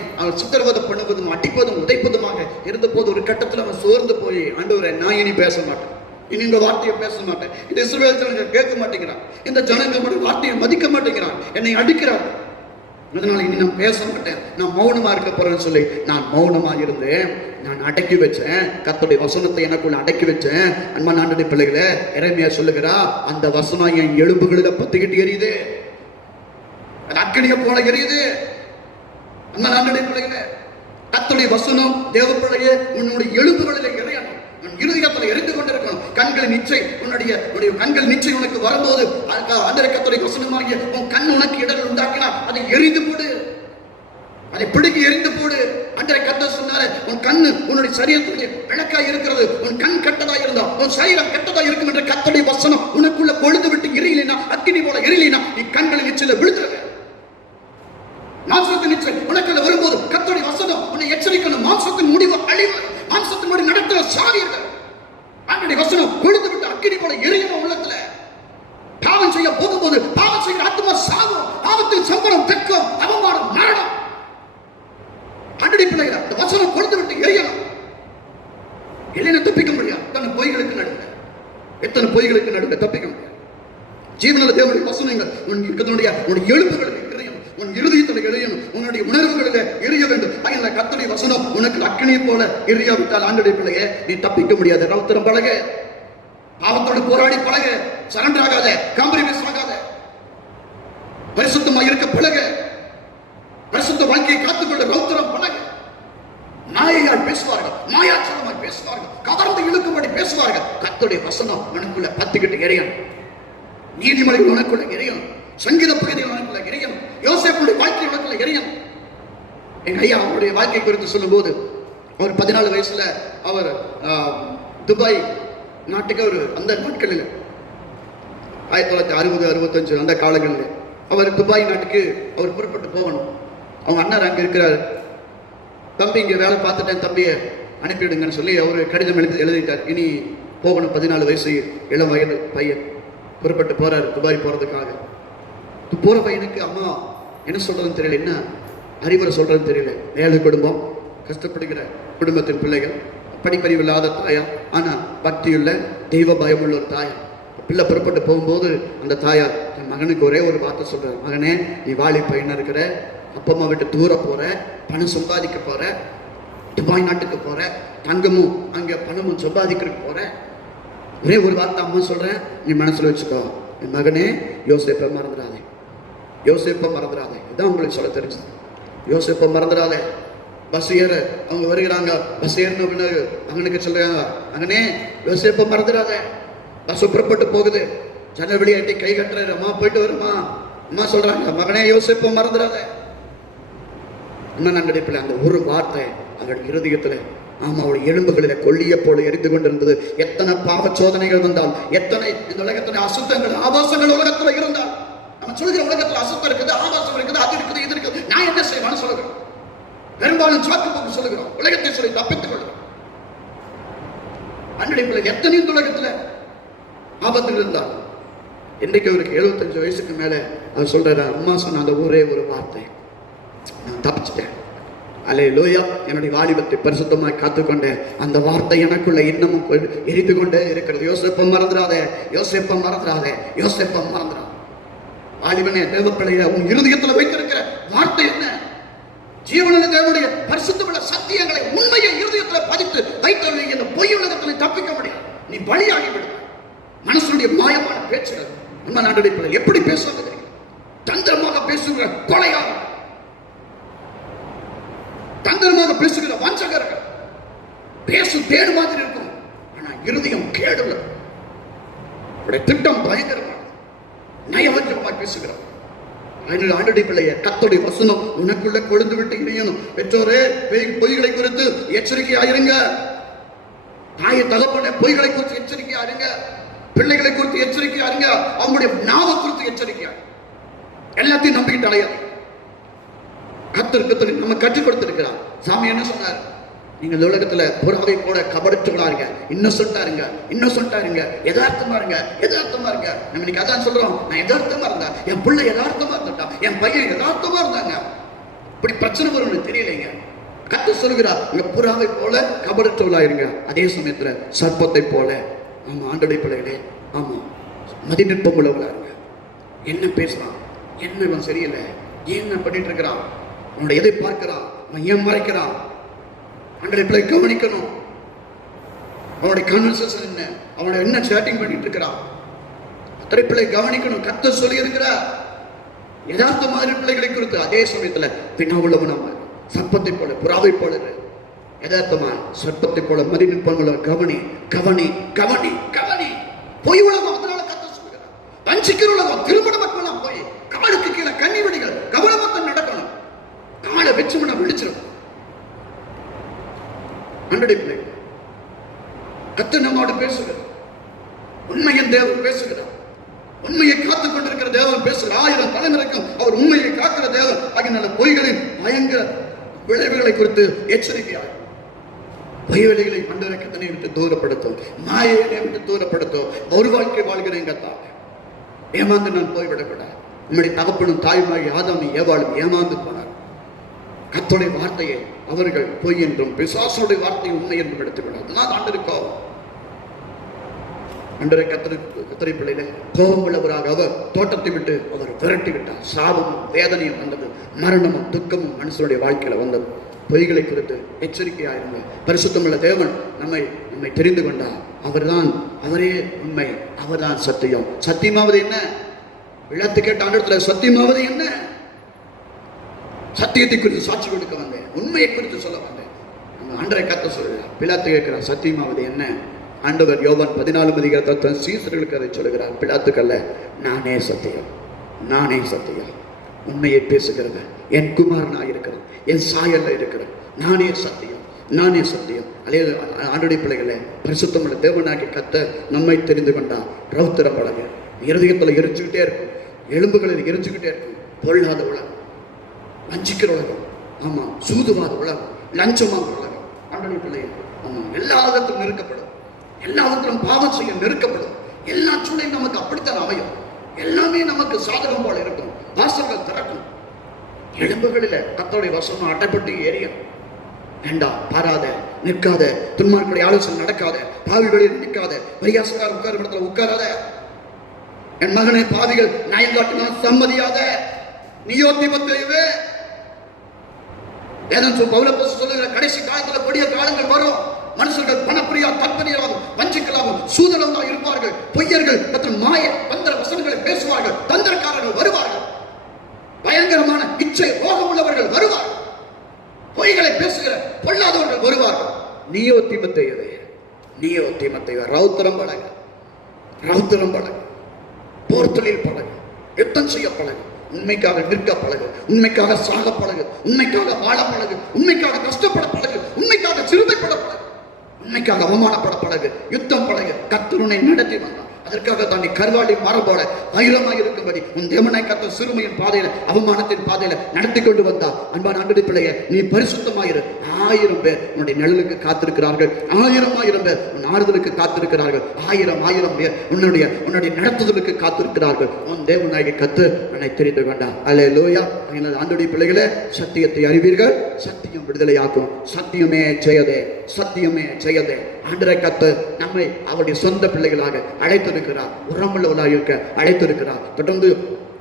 சித்திரவதை பண்ணுவதும் அடிப்பதும் உதைப்பதுமாக இருந்த போது ஒரு கட்டத்தில் அவன் சோர்ந்து போய், ஆண்டவரே நான் இனி பேச மாட்டேன், இனி இந்த வார்த்தையை பேச மாட்டேன். இந்த இஸ்ரவேல் ஜனங்கள் கேட்க மாட்டேங்கிறான், இந்த ஜனங்களுடைய வார்த்தையை மதிக்க மாட்டேங்கிறான், என்னை அடிக்கிறான், அதனால இனி நான் பேச மாட்டேன், நான் மௌனமா இருக்க போறேன்னு சொல்லி நான் மௌனமா இருந்தேன். நான் அடக்கி வச்சேன், கர்த்தருடைய வசனத்தை எனக்குள்ள அடக்கி வச்சேன். அன்பான ஆண்டவருடைய பிள்ளைகளே, எரேமியா சொல்லுகிறா, அந்த வசனம் என் எலும்புகளில பத்திக்கிட்டு எரியுது, அக்கினியை போல எரியுது. அன்பான ஆண்டவருடைய பிள்ளைகளே, கர்த்தருடைய வசனம் தேவ பிள்ளையே உன்னுடைய எலும்புகளில எரியணும், உன் இருதயத்தில் எரிந்து கொண்டிருக்கணும். கண்களின் இச்சை உன்னுடைய கண்கள் நிச்சை உனக்கு வரும்போது ஆண்டவருடைய கர்த்தருடைய வசனமாகிய உன் கண் உனக்கு இடர்கள் உண்டாக்கினா அதை எரிந்து போடு, அதை பிடுங்கி எரிந்து போடு. ஆண்டவருடைய கர்த்தர் சொன்னாரு, உன் கண்ணு உன்னுடைய சரீரத்துக்கு விளக்காய் இருக்கிறது, உன் கண் கெட்டதா இருந்தா உன் சரீரம் கெட்டதா இருக்கும் என்ற கர்த்தருடைய வசனம் உனக்குள்ள கொழுந்து விட்டு எரியலைனா, அக்கினி போல எரியலைனா, நீ கண்களின் நிச்சயில விழுந்துருக்க. மாம்சத்தின் நிச்சயம் உனக்குள்ள வரும்போது கர்த்தருடைய வசனம் உன்னை எச்சரிக்கணும். மாம்சத்தின் முடிவு அழிவு, மாம்சத்தின் முடிவு நடத்துற சாரியர்கள். ஆண்டவருடைய வசனம் கொழுந்து விட்டு அக்கினி போல எரியணும் உள்ளத்துல. பாவம் செய்ய போகும்போது பாவம் செய்கிற ஆத்மா சாவும், பாவத்தின் சம்பளம் வெட்கம், அவமானம், மரணம். ஆண்டவருடைய பிள்ளைகளா, இந்த வசனம் கொழுந்து விட்டு எரியணும், இல்லைன்னா தப்பிக்க முடியாது. எத்தனை பொய்களுக்கு நடுவில் தப்பிக்க முடியாது. ஜீவனில் தேவனுடைய வசனங்கள் உன்னுடைய எலும்புகளுக்கு எரியணும், உன் இருதயத்தில் எரியணும், உன்னுடைய உணர்வுகளில் எரிய வேண்டும். அதனால கர்த்தருடைய வசனம் உனக்கு அக்கினியை போல எரியாவிட்டால் ஆண்டவருடைய பிள்ளையே நீ தப்பிக்க முடியாது. ரவுத்திரம் பழக, பாவத்தோடு போராடி பழக, சரண்டர் ஆகாத, காம்ப்ரமைஸ் ஆகாத, பரிசுத்தமா இருக்க பழக, பரிசுத்த வாழ்க்கையை காத்துக்கொள்ள ரவுத்திரம் பழக. மாயையால் பேசுவார்கள், மாயாச்சாரமாய் பேசுவார்கள், கவர்ந்து இழுக்கும்படி பேசுவார்கள். கர்த்தருடைய வசனம் உனக்குள்ள பத்துக்கிட்டு எரியணும், நீதிமொழிகள் உனக்குள்ள எரியணும், சங்கீத பகுதியில் உனக்குள்ள எரியணும், யோசேப்புடைய வாழ்க்கை உனக்குள்ள எரியணும். எங்க ஐயா அவருடைய வாழ்க்கை குறித்து சொல்லும் போது, அவர் 14 வயசுல அவர் துபாய் நாட்டுக்கு அவர் அந்த நாட்களில் 1960, 65 அந்த காலங்களில் அவர் துபாய் நாட்டுக்கு அவர் புறப்பட்டு போகணும். அவங்க அண்ணர் அங்கே இருக்கிறார். தம்பி இங்கே வேலை பார்த்துட்டேன், தம்பியை அனுப்பிவிடுங்கன்னு சொல்லி அவர் கடிதம் எழுதிட்டார். இனி போகணும், 14 வயசு இளம் வயது பையன் புறப்பட்டு போறாரு துபாய் போறதுக்காக. போற பையனுக்கு அம்மா என்ன சொல்றதுன்னு தெரியல, என்ன அறிவுரை சொல்றதுன்னு தெரியல. ஏழு குடும்பம், கஷ்டப்படுகிற குடும்பத்தின் பிள்ளைகள், படிப்பறிவு இல்லாத தாயா, ஆனா பக்தியுள்ள தெய்வ பயமுள்ள ஒரு தாயா. பிள்ளை புறப்பட்டு போகும்போது அந்த தாயார் தன் மகனுக்கு ஒரே ஒரு வார்த்தை சொல்றாரு, மகனே நீ வாலி பையனா இருக்கிற, அப்பா அம்மா விட்டு தூர போற, பணம் சம்பாதிக்க போற, துபாய் நாட்டுக்கு போற, தங்கமும் அங்க பணமும் சம்பாதிக்கிறதுக்கு போற. ஒரே ஒரு வார்த்தை அம்மா சொல்றேன், நீ மனசுல வச்சுக்கோ, என் மகனே யோசேப்பை மறந்துடாதே, யோசேப்பை மறந்துடாதே. இதான் உங்களுக்கு சொல்ல தெரிஞ்சது. யோசேப்பை மறந்துடாதே. பஸ் ஏற அவங்க வருகிறாங்க, பஸ் ஏறின பின்னாடி மகனுக்கு சொல்றாங்க, மகனே யோசேப்பை மறந்துடாதே. பஸ் புறப்பட்டு போகுது, ஜன்னல் வெளியாட்டி கை கட்டுறாரு, அம்மா போயிட்டு வருமா. அம்மா சொல்றாங்க, மகனே யோசேப்பை மறந்துடாதே. இன்னும் நடிப்பில் அந்த ஒரு வார்த்தை அவள் இருதயத்துல அவள் எலும்புகளில கொல்லிய போல எரிந்து கொண்டிருந்தது. எத்தனை பாவ சோதனைகள் வந்தால், எத்தனை இந்த உலகத்துல அசுத்தங்கள் ஆபாசங்கள் உலகத்துல இருந்தால், நம்ம சொல்கிற உலகத்துல அசுத்தம் இருக்குது, ஆபாசம் இருக்குது, அது இருக்குது, இது இருக்குது, நான் என்ன செய்வான்னு சொல்லுகிறோம். பெரும்பாலும் சாக்கு போக்கு சொல்லுகிறோம், உலகத்தை சொல்லி தப்பித்துக் கொள்கிறோம். அன்றைய எத்தனை உலகத்துல ஆபத்துகள் இருந்தால், இன்றைக்கு அவருக்கு 75 வயசுக்கு மேல அவர் சொல்றாரு, அம்மா சொன்ன அந்த ஒரே ஒரு வார்த்தை, நான் தப்பிச்சிட்டேன், அல்லேலூயா, என்னுடைய வாலிபத்தை பரிசுத்தமாய் காத்துக்கொண்டேன், அந்த வார்த்தை எனக்குள்ள இன்னமும் எரிந்து கொண்டே இருக்கிறது. யோசேப்பை மறந்துடாதே, யோசேப்பை மறந்துடாதே, யோசேப்பை மறந்துடாதே. வாலிபனே, தேவப்பிள்ளைய உன் இருதயத்துல வைத்திருக்கிற வார்த்தை என்ன? ஜீவனுள்ள தேவனுடைய பரிசுத்தமுள்ள சத்தியங்களை, உண்மையை இருதயத்துல பதித்து வைத்தவனை இந்த பொய் உலகத்துல தப்பிக்க முடியாது. நீ பலியாகி விடு. மனசுடைய மாயமான பேச்சுகள் நம்ம நாட்டுடைய எப்படி பேசுவாங்க தெரியும்? தந்திரமாக பேசுகிற கொலையாளர்கள், தந்திரமாக பேசுகிற வஞ்சகர்கள், பேசு தேடு மாதிரி இருக்கும், ஆனா இருதயம் கேடுல. திட்டம் பயங்கரமான நயவஞ்சகமாய் பேசுகிறார். ஆண்டுடைய பிள்ளைய கர்த்தருடைய வசனம் உனக்குள்ள கொழுந்து விட்டு இணையணும். பெற்றோரே, பொய்களை குறித்து எச்சரிக்கையாயிருங்க. தாயை தகப்பன பொய்களை குறித்து எச்சரிக்கையாருங்க. பிள்ளைகளை குறித்து எச்சரிக்கையாருங்க. அவங்களுடைய நாவை குறித்து எச்சரிக்கையா. எல்லாத்தையும் நம்பிக்கிட்டு அலையாது. கர்த்தர் நம்ம கற்றுக் கொடுத்திருக்கிறார். சாமி என்ன சொன்னார்? நீங்க உலகத்துல புறாவை போல கபடற்றவளா இருங்க, இன்னொசென்ட்டா இருங்க, இன்னொசென்ட்டா இருங்க, யதார்த்தமா இருங்க, யதார்த்தமா இருங்க. நம்ம இன்னைக்கு அதான் சொல்றோம், நான் யதார்த்தமா இருந்தா, என் பிள்ளை யதார்த்தமா இருந்தா, என் பையன் யதார்த்தமா இருந்தாங்க. இப்படி பிரச்சனை வரும்னு தெரியலைங்க. கர்த்தர் சொல்கிறார், நீங்க புறாவை போல கபடற்றவளா இருங்க, அதே சமயத்துல சர்ப்பத்தை போல, ஆமா ஆண்டவருடைய பிள்ளைகளே, ஆமா மதிநுட்பம் உள்ளவளா இருங்க. என்ன பேசுறான், என்ன இவன் சரியில்லை, என்ன பண்ணிட்டு இருக்கிறான், அவனோட எதை பார்க்கிறான், அவன் ஏன் மறைக்கிறான், ஆண்டவருடைய பிள்ளை கவனிக்கணும். அவனுடைய கான்வர்சேஷன் என்ன, அவனை என்ன சேட்டிங் பண்ணிட்டு இருக்கிறான், அத்தனை பிள்ளை கவனிக்கணும். கர்த்தர் சொல்லி இருக்கிறார், யதார்த்த மாதிரி பிள்ளைகளை குறித்து. அதே சமயத்துல பின்னா உள்ளவன் சர்ப்பத்தை போல புறாவை போல யதார்த்தமா, சர்ப்பத்தை போல மதிநுட்பம் உள்ள கவனி, கவனி, கவனி, கவனி. பொய் உலகம், அதனால கர்த்தர் சொல்லுகிறார். வஞ்சிக்கிற உலகம், திருமண மக்கள் போய் காலுக்கு கீழே கண்ணி வெடிகள், கவனமாக நடக்கணும். காலை வச்சு விழிச்சிடும். அண்டடிப்பிள்ளை கர்த்தர் நம்மோடு பேசுகிறார். உண்மையின் தேவன் பேசுகிறார். உண்மையை காத்துக் கொண்டிருக்கிற தேவன் பேசுகிறார். 1000 தலைமுறைக்கும் அவர் உண்மையை காக்கிற தேவன். அதனால பொய்களின் பயங்கர விளைவுகளை குறித்து எச்சரிக்கையாக, பொய்வெளிகளை மண்டரக்கத்தனை விட்டு தூரப்படுத்தும், மாயையை விட்டு தூரப்படுத்தும். ஒரு வாழ்க்கை வாழ்கிறேன் கர்த்தாவே, ஏமாந்து நான் போய்விடக்கூடாது. நம்முடைய தகப்பனும் தாயுமாய் ஆதாமும் ஏவாளும் ஏமாந்து போனார். கர்த்தருடைய வார்த்தையை அவர்கள் பொய் என்றும் பிசாசுடைய வார்த்தையை உண்மை என்றும் எடுத்துக்கொண்டார். அதனால் ஆண்டவருக்கு கோபம். ஆண்டவரை கர்த்தரை பிள்ளையில கோபம் உள்ளவராக அவர் தோட்டத்தை விட்டு அவர் விரட்டி விட்டார். சாபமும் வேதனையும் வந்தது, மரணமும் துக்கமும் மனுஷனுடைய வாழ்க்கையில வந்தது. பொய்களை குறித்து எச்சரிக்கையாயிருங்க. பரிசுத்தமுள்ள தேவன் நம்மை தெரிந்து கொண்டார். அவர்தான், அவரே உண்மை, அவர்தான் சத்தியம். சத்தியமாவது என்ன? விழத்து கேட்ட ஆண்டவரத்துல சத்தியமாவது என்ன? சத்தியத்தை குறித்து சாட்சி கொடுக்க வந்தேன், உண்மையை குறித்து சொல்ல வந்தேன். ஆண்டவரை கர்த்தர் சொல்கிறார். பிலாத்து கேட்கிறார், சத்தியமாவது என்ன? ஆண்டவர் யோவான் 14 சீசர்களுக்கு அதை சொல்லுகிறார். பிலாத்துக்கல்ல, நானே சத்தியம், நானே சத்தியம், உண்மையை பேசுகிறது, என் குமாரனாக இருக்கிறது, என் சாயல்ல இருக்கிறது, நானே சத்தியம், நானே சத்தியம். அதே ஆண்டவருடைய பிள்ளைகளை பரிசுத்தமுள்ள தேவனாகி கர்த்தர் நம்மை தெரிந்து கொண்டா. ரௌத்திரம் பழக இருதயத்துல எரிச்சுக்கிட்டே இருக்கும், எலும்புகளில் எரிச்சுக்கிட்டே இருக்கும். பொல்லாத உலகம், வஞ்சிக்கிற உலகம், ஆமா சூதுவாத உலகம், லஞ்சமாக உலகம். ஆண்டவருடைய பிள்ளைகள் ஆமா எல்லா விதத்திலும் நெருக்கப்படும், எல்லா விதத்திலும் பாவம் செய்ய நெருக்கப்படும். எல்லா சூழ்நிலையும் நமக்கு அப்படித்தான் அமையும். எல்லாமே நமக்கு சாதகம் போல இருக்கும். வாசல்கள் திறக்கும். எலும்புகளில கர்த்தருடைய வசனம் அட்டைப்பட்டு எரியும். வேண்டாம், பாராத, நிற்காத, துன்மார்க்குடைய ஆலோசனை நடக்காத, பாவிகளில் நிற்காத, பரியாசக்கார உட்கார இடத்துல உட்காராத. என் மகனை பாவிகள் நயங்காட்டினால் சம்மதியாத. நீயோ தீமோத்தேயுவே, சொல்லுகிற கடைசி காலத்துல கொடிய காலங்கள் வரும். மனுஷர்கள் பணப்பிரியா, தற்பெரியாகவும், வஞ்சிக்கலாகவும், சூதரமாக இருப்பார்கள். பொய்யர்கள் மற்றும் மாய தந்திர வசனங்களை பேசுவார்கள். தந்திரக்காரர்கள் வருவார்கள். பயங்கரமான இச்சை ரோகம் உள்ளவர்கள் வருவார்கள். பொய்களை பேசுகிற பொல்லாதவர்கள் வருவார்கள். நீயோ தீமோத்தேயுவே, நீயோ தீமோத்தேயுவே, ரௌத்திரம் பழக, ரௌத்திரம் பழக, போர் தொழில் பழக, யுத்தம் செய்ய பழகு, உண்மைக்காக நிற்க பழகு, உண்மைக்காக சாக பழகு, உண்மைக்காக வாழ பழகு, உண்மைக்காக கஷ்டப்பட பழகு, உண்மைக்காக அவமானப்பட பழகு, யுத்தம் பழகு. கர்த்தர் உன்னை நடத்தி வந்தார். அதற்காக தான் நீ கருவாளி மரம் போல தைரியமாக இருக்கும்படி உன் தேவனை கர்த்தர் சிறுமையின் பாதையில, அவமானத்தின் பாதையில நடத்தி கொண்டு வந்தார். அன்பான ஆண்டவருடைய பிள்ளையே, நீ பரிசுத்தமாயிரு. 1000 பேர் உன்னுடைய நிழலுக்கு காத்திருக்கிறார்கள். 1000 பேர் உன் ஆறுதலுக்கு காத்திருக்கிறார்கள். 1000 பேர் உன்னுடைய நடத்துதலுக்கு காத்திருக்கிறார்கள். உன் தேவனாகிய கர்த்தர் உன்னை தெரிந்து கொண்டார். அல்லேலூயா. ஆண்டவருடைய பிள்ளைகளே, சத்தியத்தை அறிவீர்கள், சத்தியம் விடுதலையாக்கும். சத்தியமே ஜெயதே, சத்தியமே ஜெயதே. ஆண்டவரை கர்த்தர் நம்மை அவருடைய சொந்த பிள்ளைகளாக அழைத்திருக்கிறார். உரமுள்ளவர்களாக இருக்க அழைத்திருக்கிறார். தொடர்ந்து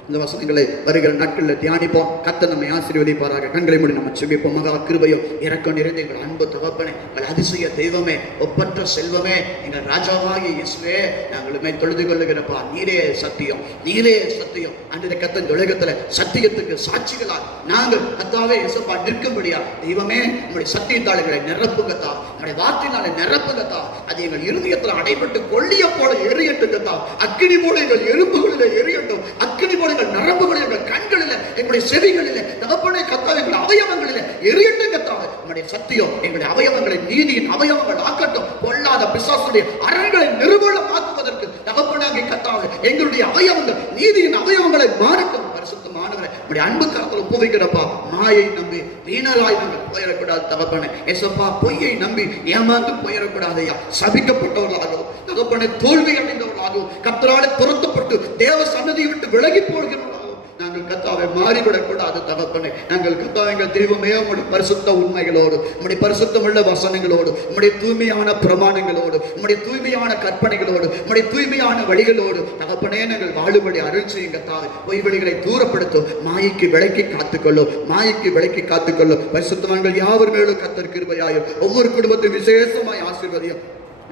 இந்த வசனங்களை வருகிற நாட்களில் தியானிப்போம். கர்த்தர் நம்மை ஆசீர்வதிப்பாராக. கண்களை மூடி நம்ம செபிப்போம். மகா கிருபையும் இரக்கம் நிறைந்த எங்கள் அன்பு தகப்பனே, எங்கள் அதிசய தெய்வமே, ஒப்பற்ற செல்வமே, எங்கள் ராஜாவாகிய இயேசுவே, நாங்களுமே தொழுது கொள்ளுகிறப்பா. நீரே சத்தியம், நீரே சத்தியம். அந்த கர்த்தர் உலகத்துல சத்தியத்துக்கு சாட்சிகளால் நாங்கள் கர்த்தாவே இயேசுப்பா நிற்கும்படியா தெய்வமே, நம்முடைய சத்தியத்தாளர்களை நிரப்புகத்தா, நம்முடைய வார்த்தையினாலே நிரப்புகத்தா. அது எங்கள் இருதயத்தில் அடைபட்டு கொள்ளிய போல எரியட்டுங்கத்தா. அக்கினி போல எங்கள் எறும்புகளிலே எரியட்டும். அக்கினி போல நரம்புகளில், எங்கள் கண்களில், எங்களுடைய செவிகளில், தகப்பனே கர்த்தாவே, எங்கள் அவயவங்களில் எரியட்டும் கர்த்தாவே. நம்முடைய சத்தியம் எங்களுடைய அவயவங்களை நீதியின் அவயவங்கள் ஆக்கட்டும். பொல்லாத பிசாசுடைய அரண்களை நிர்மூலமாக்குவதற்கு தகப்பனாகிய கர்த்தாவே, எங்களுடைய அவயவங்கள் நீதியின் அவயவங்களை மாறட்டும். பரிசுத்தமானவரே, நம்முடைய அன்பு கரத்தில் ஒப்புவிக்கிறப்பா. மாயை நம்பி வீணராய் நாங்கள் போயிடக்கூடாது தகப்பனே. ஏசப்பா, பொய்யை நம்பி ஏமாந்து போயிடக்கூடாதையா. சபிக்கப்பட்டவர்களாகவும் தகப்பனே தோல்வி அடைந்தவர்களாகவும் கர்த்தராலே துரத்தப்பட்டு தேவ சன்னதியை விட்டு விலகி போகிறவர்களாகவும் நாங்கள் கர்த்தாவை மாறிவிடக்கூடாது தகப்பனே. நாங்கள் கர்த்தாவே, எங்கள் தெய்வமே, உம்முடைய பரிசுத்த உண்மைகளோடு, உம்முடைய பரிசுத்தமுள்ள வசனங்களோடு, உம்முடைய தூய்மையான பிரமாணங்களோடு, உம்முடைய தூய்மையான கற்பனைகளோடு, உம்முடைய தூய்மையான வழிகளோடு தகப்பனே நாங்கள் வாழும்படி அருள் செய்யும் கர்த்தாவே. பொய்வழிகளை தூரப்படுத்தும். மாய்க்கு விலக்கி காத்துக்கொள்ளும், மாய்க்கு விலக்கி காத்துக்கொள்ளும். பரிசுத்தவான்கள் யாவர் மேலும் கர்த்தர் கிருபையாயும் ஒவ்வொரு குடும்பத்தையும் விசேஷமாய் ஆசீர்வதியும்,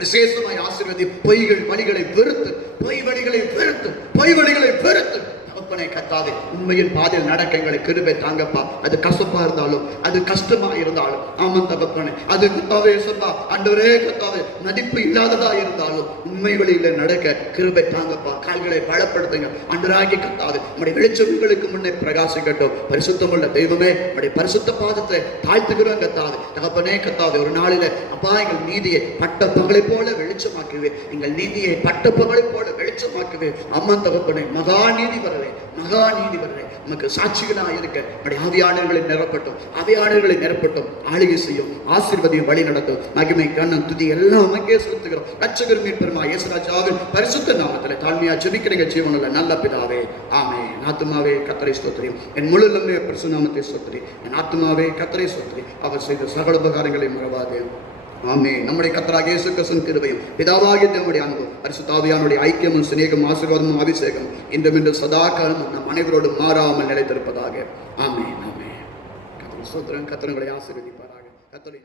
விசேஷமாய் ஆசீர்வதியும். பொய்கள் வழிகளை வெறுத்து, பொய் வழிகளை வெறுத்து, பொய் வழிகளை வெறுத்து தகப்பனே கர்த்தாவே, உண்மையின் பாதையில் நடக்க எங்களை கிருபை தாங்கப்பா. அது கசப்பா இருந்தாலும், அது கஷ்டமா இருந்தாலும், ஆமாம் தகப்பனே, அது கர்த்தாவே சொன்னா ஆண்டவரே கர்த்தாவே மதிப்பு இல்லாததா இருந்தாலும் உண்மை வழியில நடக்க கிருபை தாங்கப்பா. கால்களை பலப்படுத்துங்க ஆண்டவராகிய கர்த்தாவே. நம்முடைய வெளிச்சங்களுக்கு முன்னே பிரகாசிக்கட்டும். பரிசுத்தமுள்ள தெய்வமே, நம்முடைய பரிசுத்த பாதத்தை தாழ்த்துகிறோம் கர்த்தாவே. தகப்பனே கர்த்தாவே, ஒரு நாளில அப்பா எங்கள் நீதியை பட்ட பகலை போல வெளிச்சமாக்குவே, எங்கள் நீதியை பட்ட பகலை போல வெளிச்சமாக்குவே. அம்மா தகப்பனே, மகா நீதி வரவே, மகா நீதி வரவே நமக்கு சாட்சிகளாக இருக்க நம்முடைய ஆவியாளர்களை நிரப்பட்டும், ஆவியாளர்களை நிரப்பட்டும். ஆளுகை செய்யும், ஆசீர்வதியும், வழி நடத்தும். மகிமை கண்ணன் துதி எல்லாம் நமக்கே செலுத்துகிறோம். ரட்சகர் மீட்பெருமா இயேசு ராஜாவின் பரிசுத்த நாமத்தில் தாழ்மையா ஜெபிக்கிறீங்க ஜீவனுள்ள நல்ல பிதாவே, ஆமென். ஆத்துமாவே கர்த்தரை ஸ்தோத்திரியும், என் முழு உள்ளமே பரிசுத்த நாமத்தை ஸ்தோத்திரி. என் ஆத்துமாவே கர்த்தரை ஸ்தோத்திரி, அவர் செய்த சகல உபகாரங்களை மறவாதே. ஆமென். நம்முடைய கர்த்தராகிய இயேசு கிறிஸ்துவின் கிருபையும் பிதாவாகிய தேவனுடைய அன்பும் பரிசுத்த ஆவியானவருடைய ஐக்கியமும் சிநேகமும் ஆசீர்வாதமும் அபிஷேகமும் இன்றும் சதா காலமும் நம் அனைவரோடு மாறாமல் நிலைத்திருப்பதாக. ஆமென். ஆமென். கர்த்தர் ஸ்தோத்திரம். கர்த்தர் உங்களை ஆசீர்வதிப்பாராக. கர்த்தரை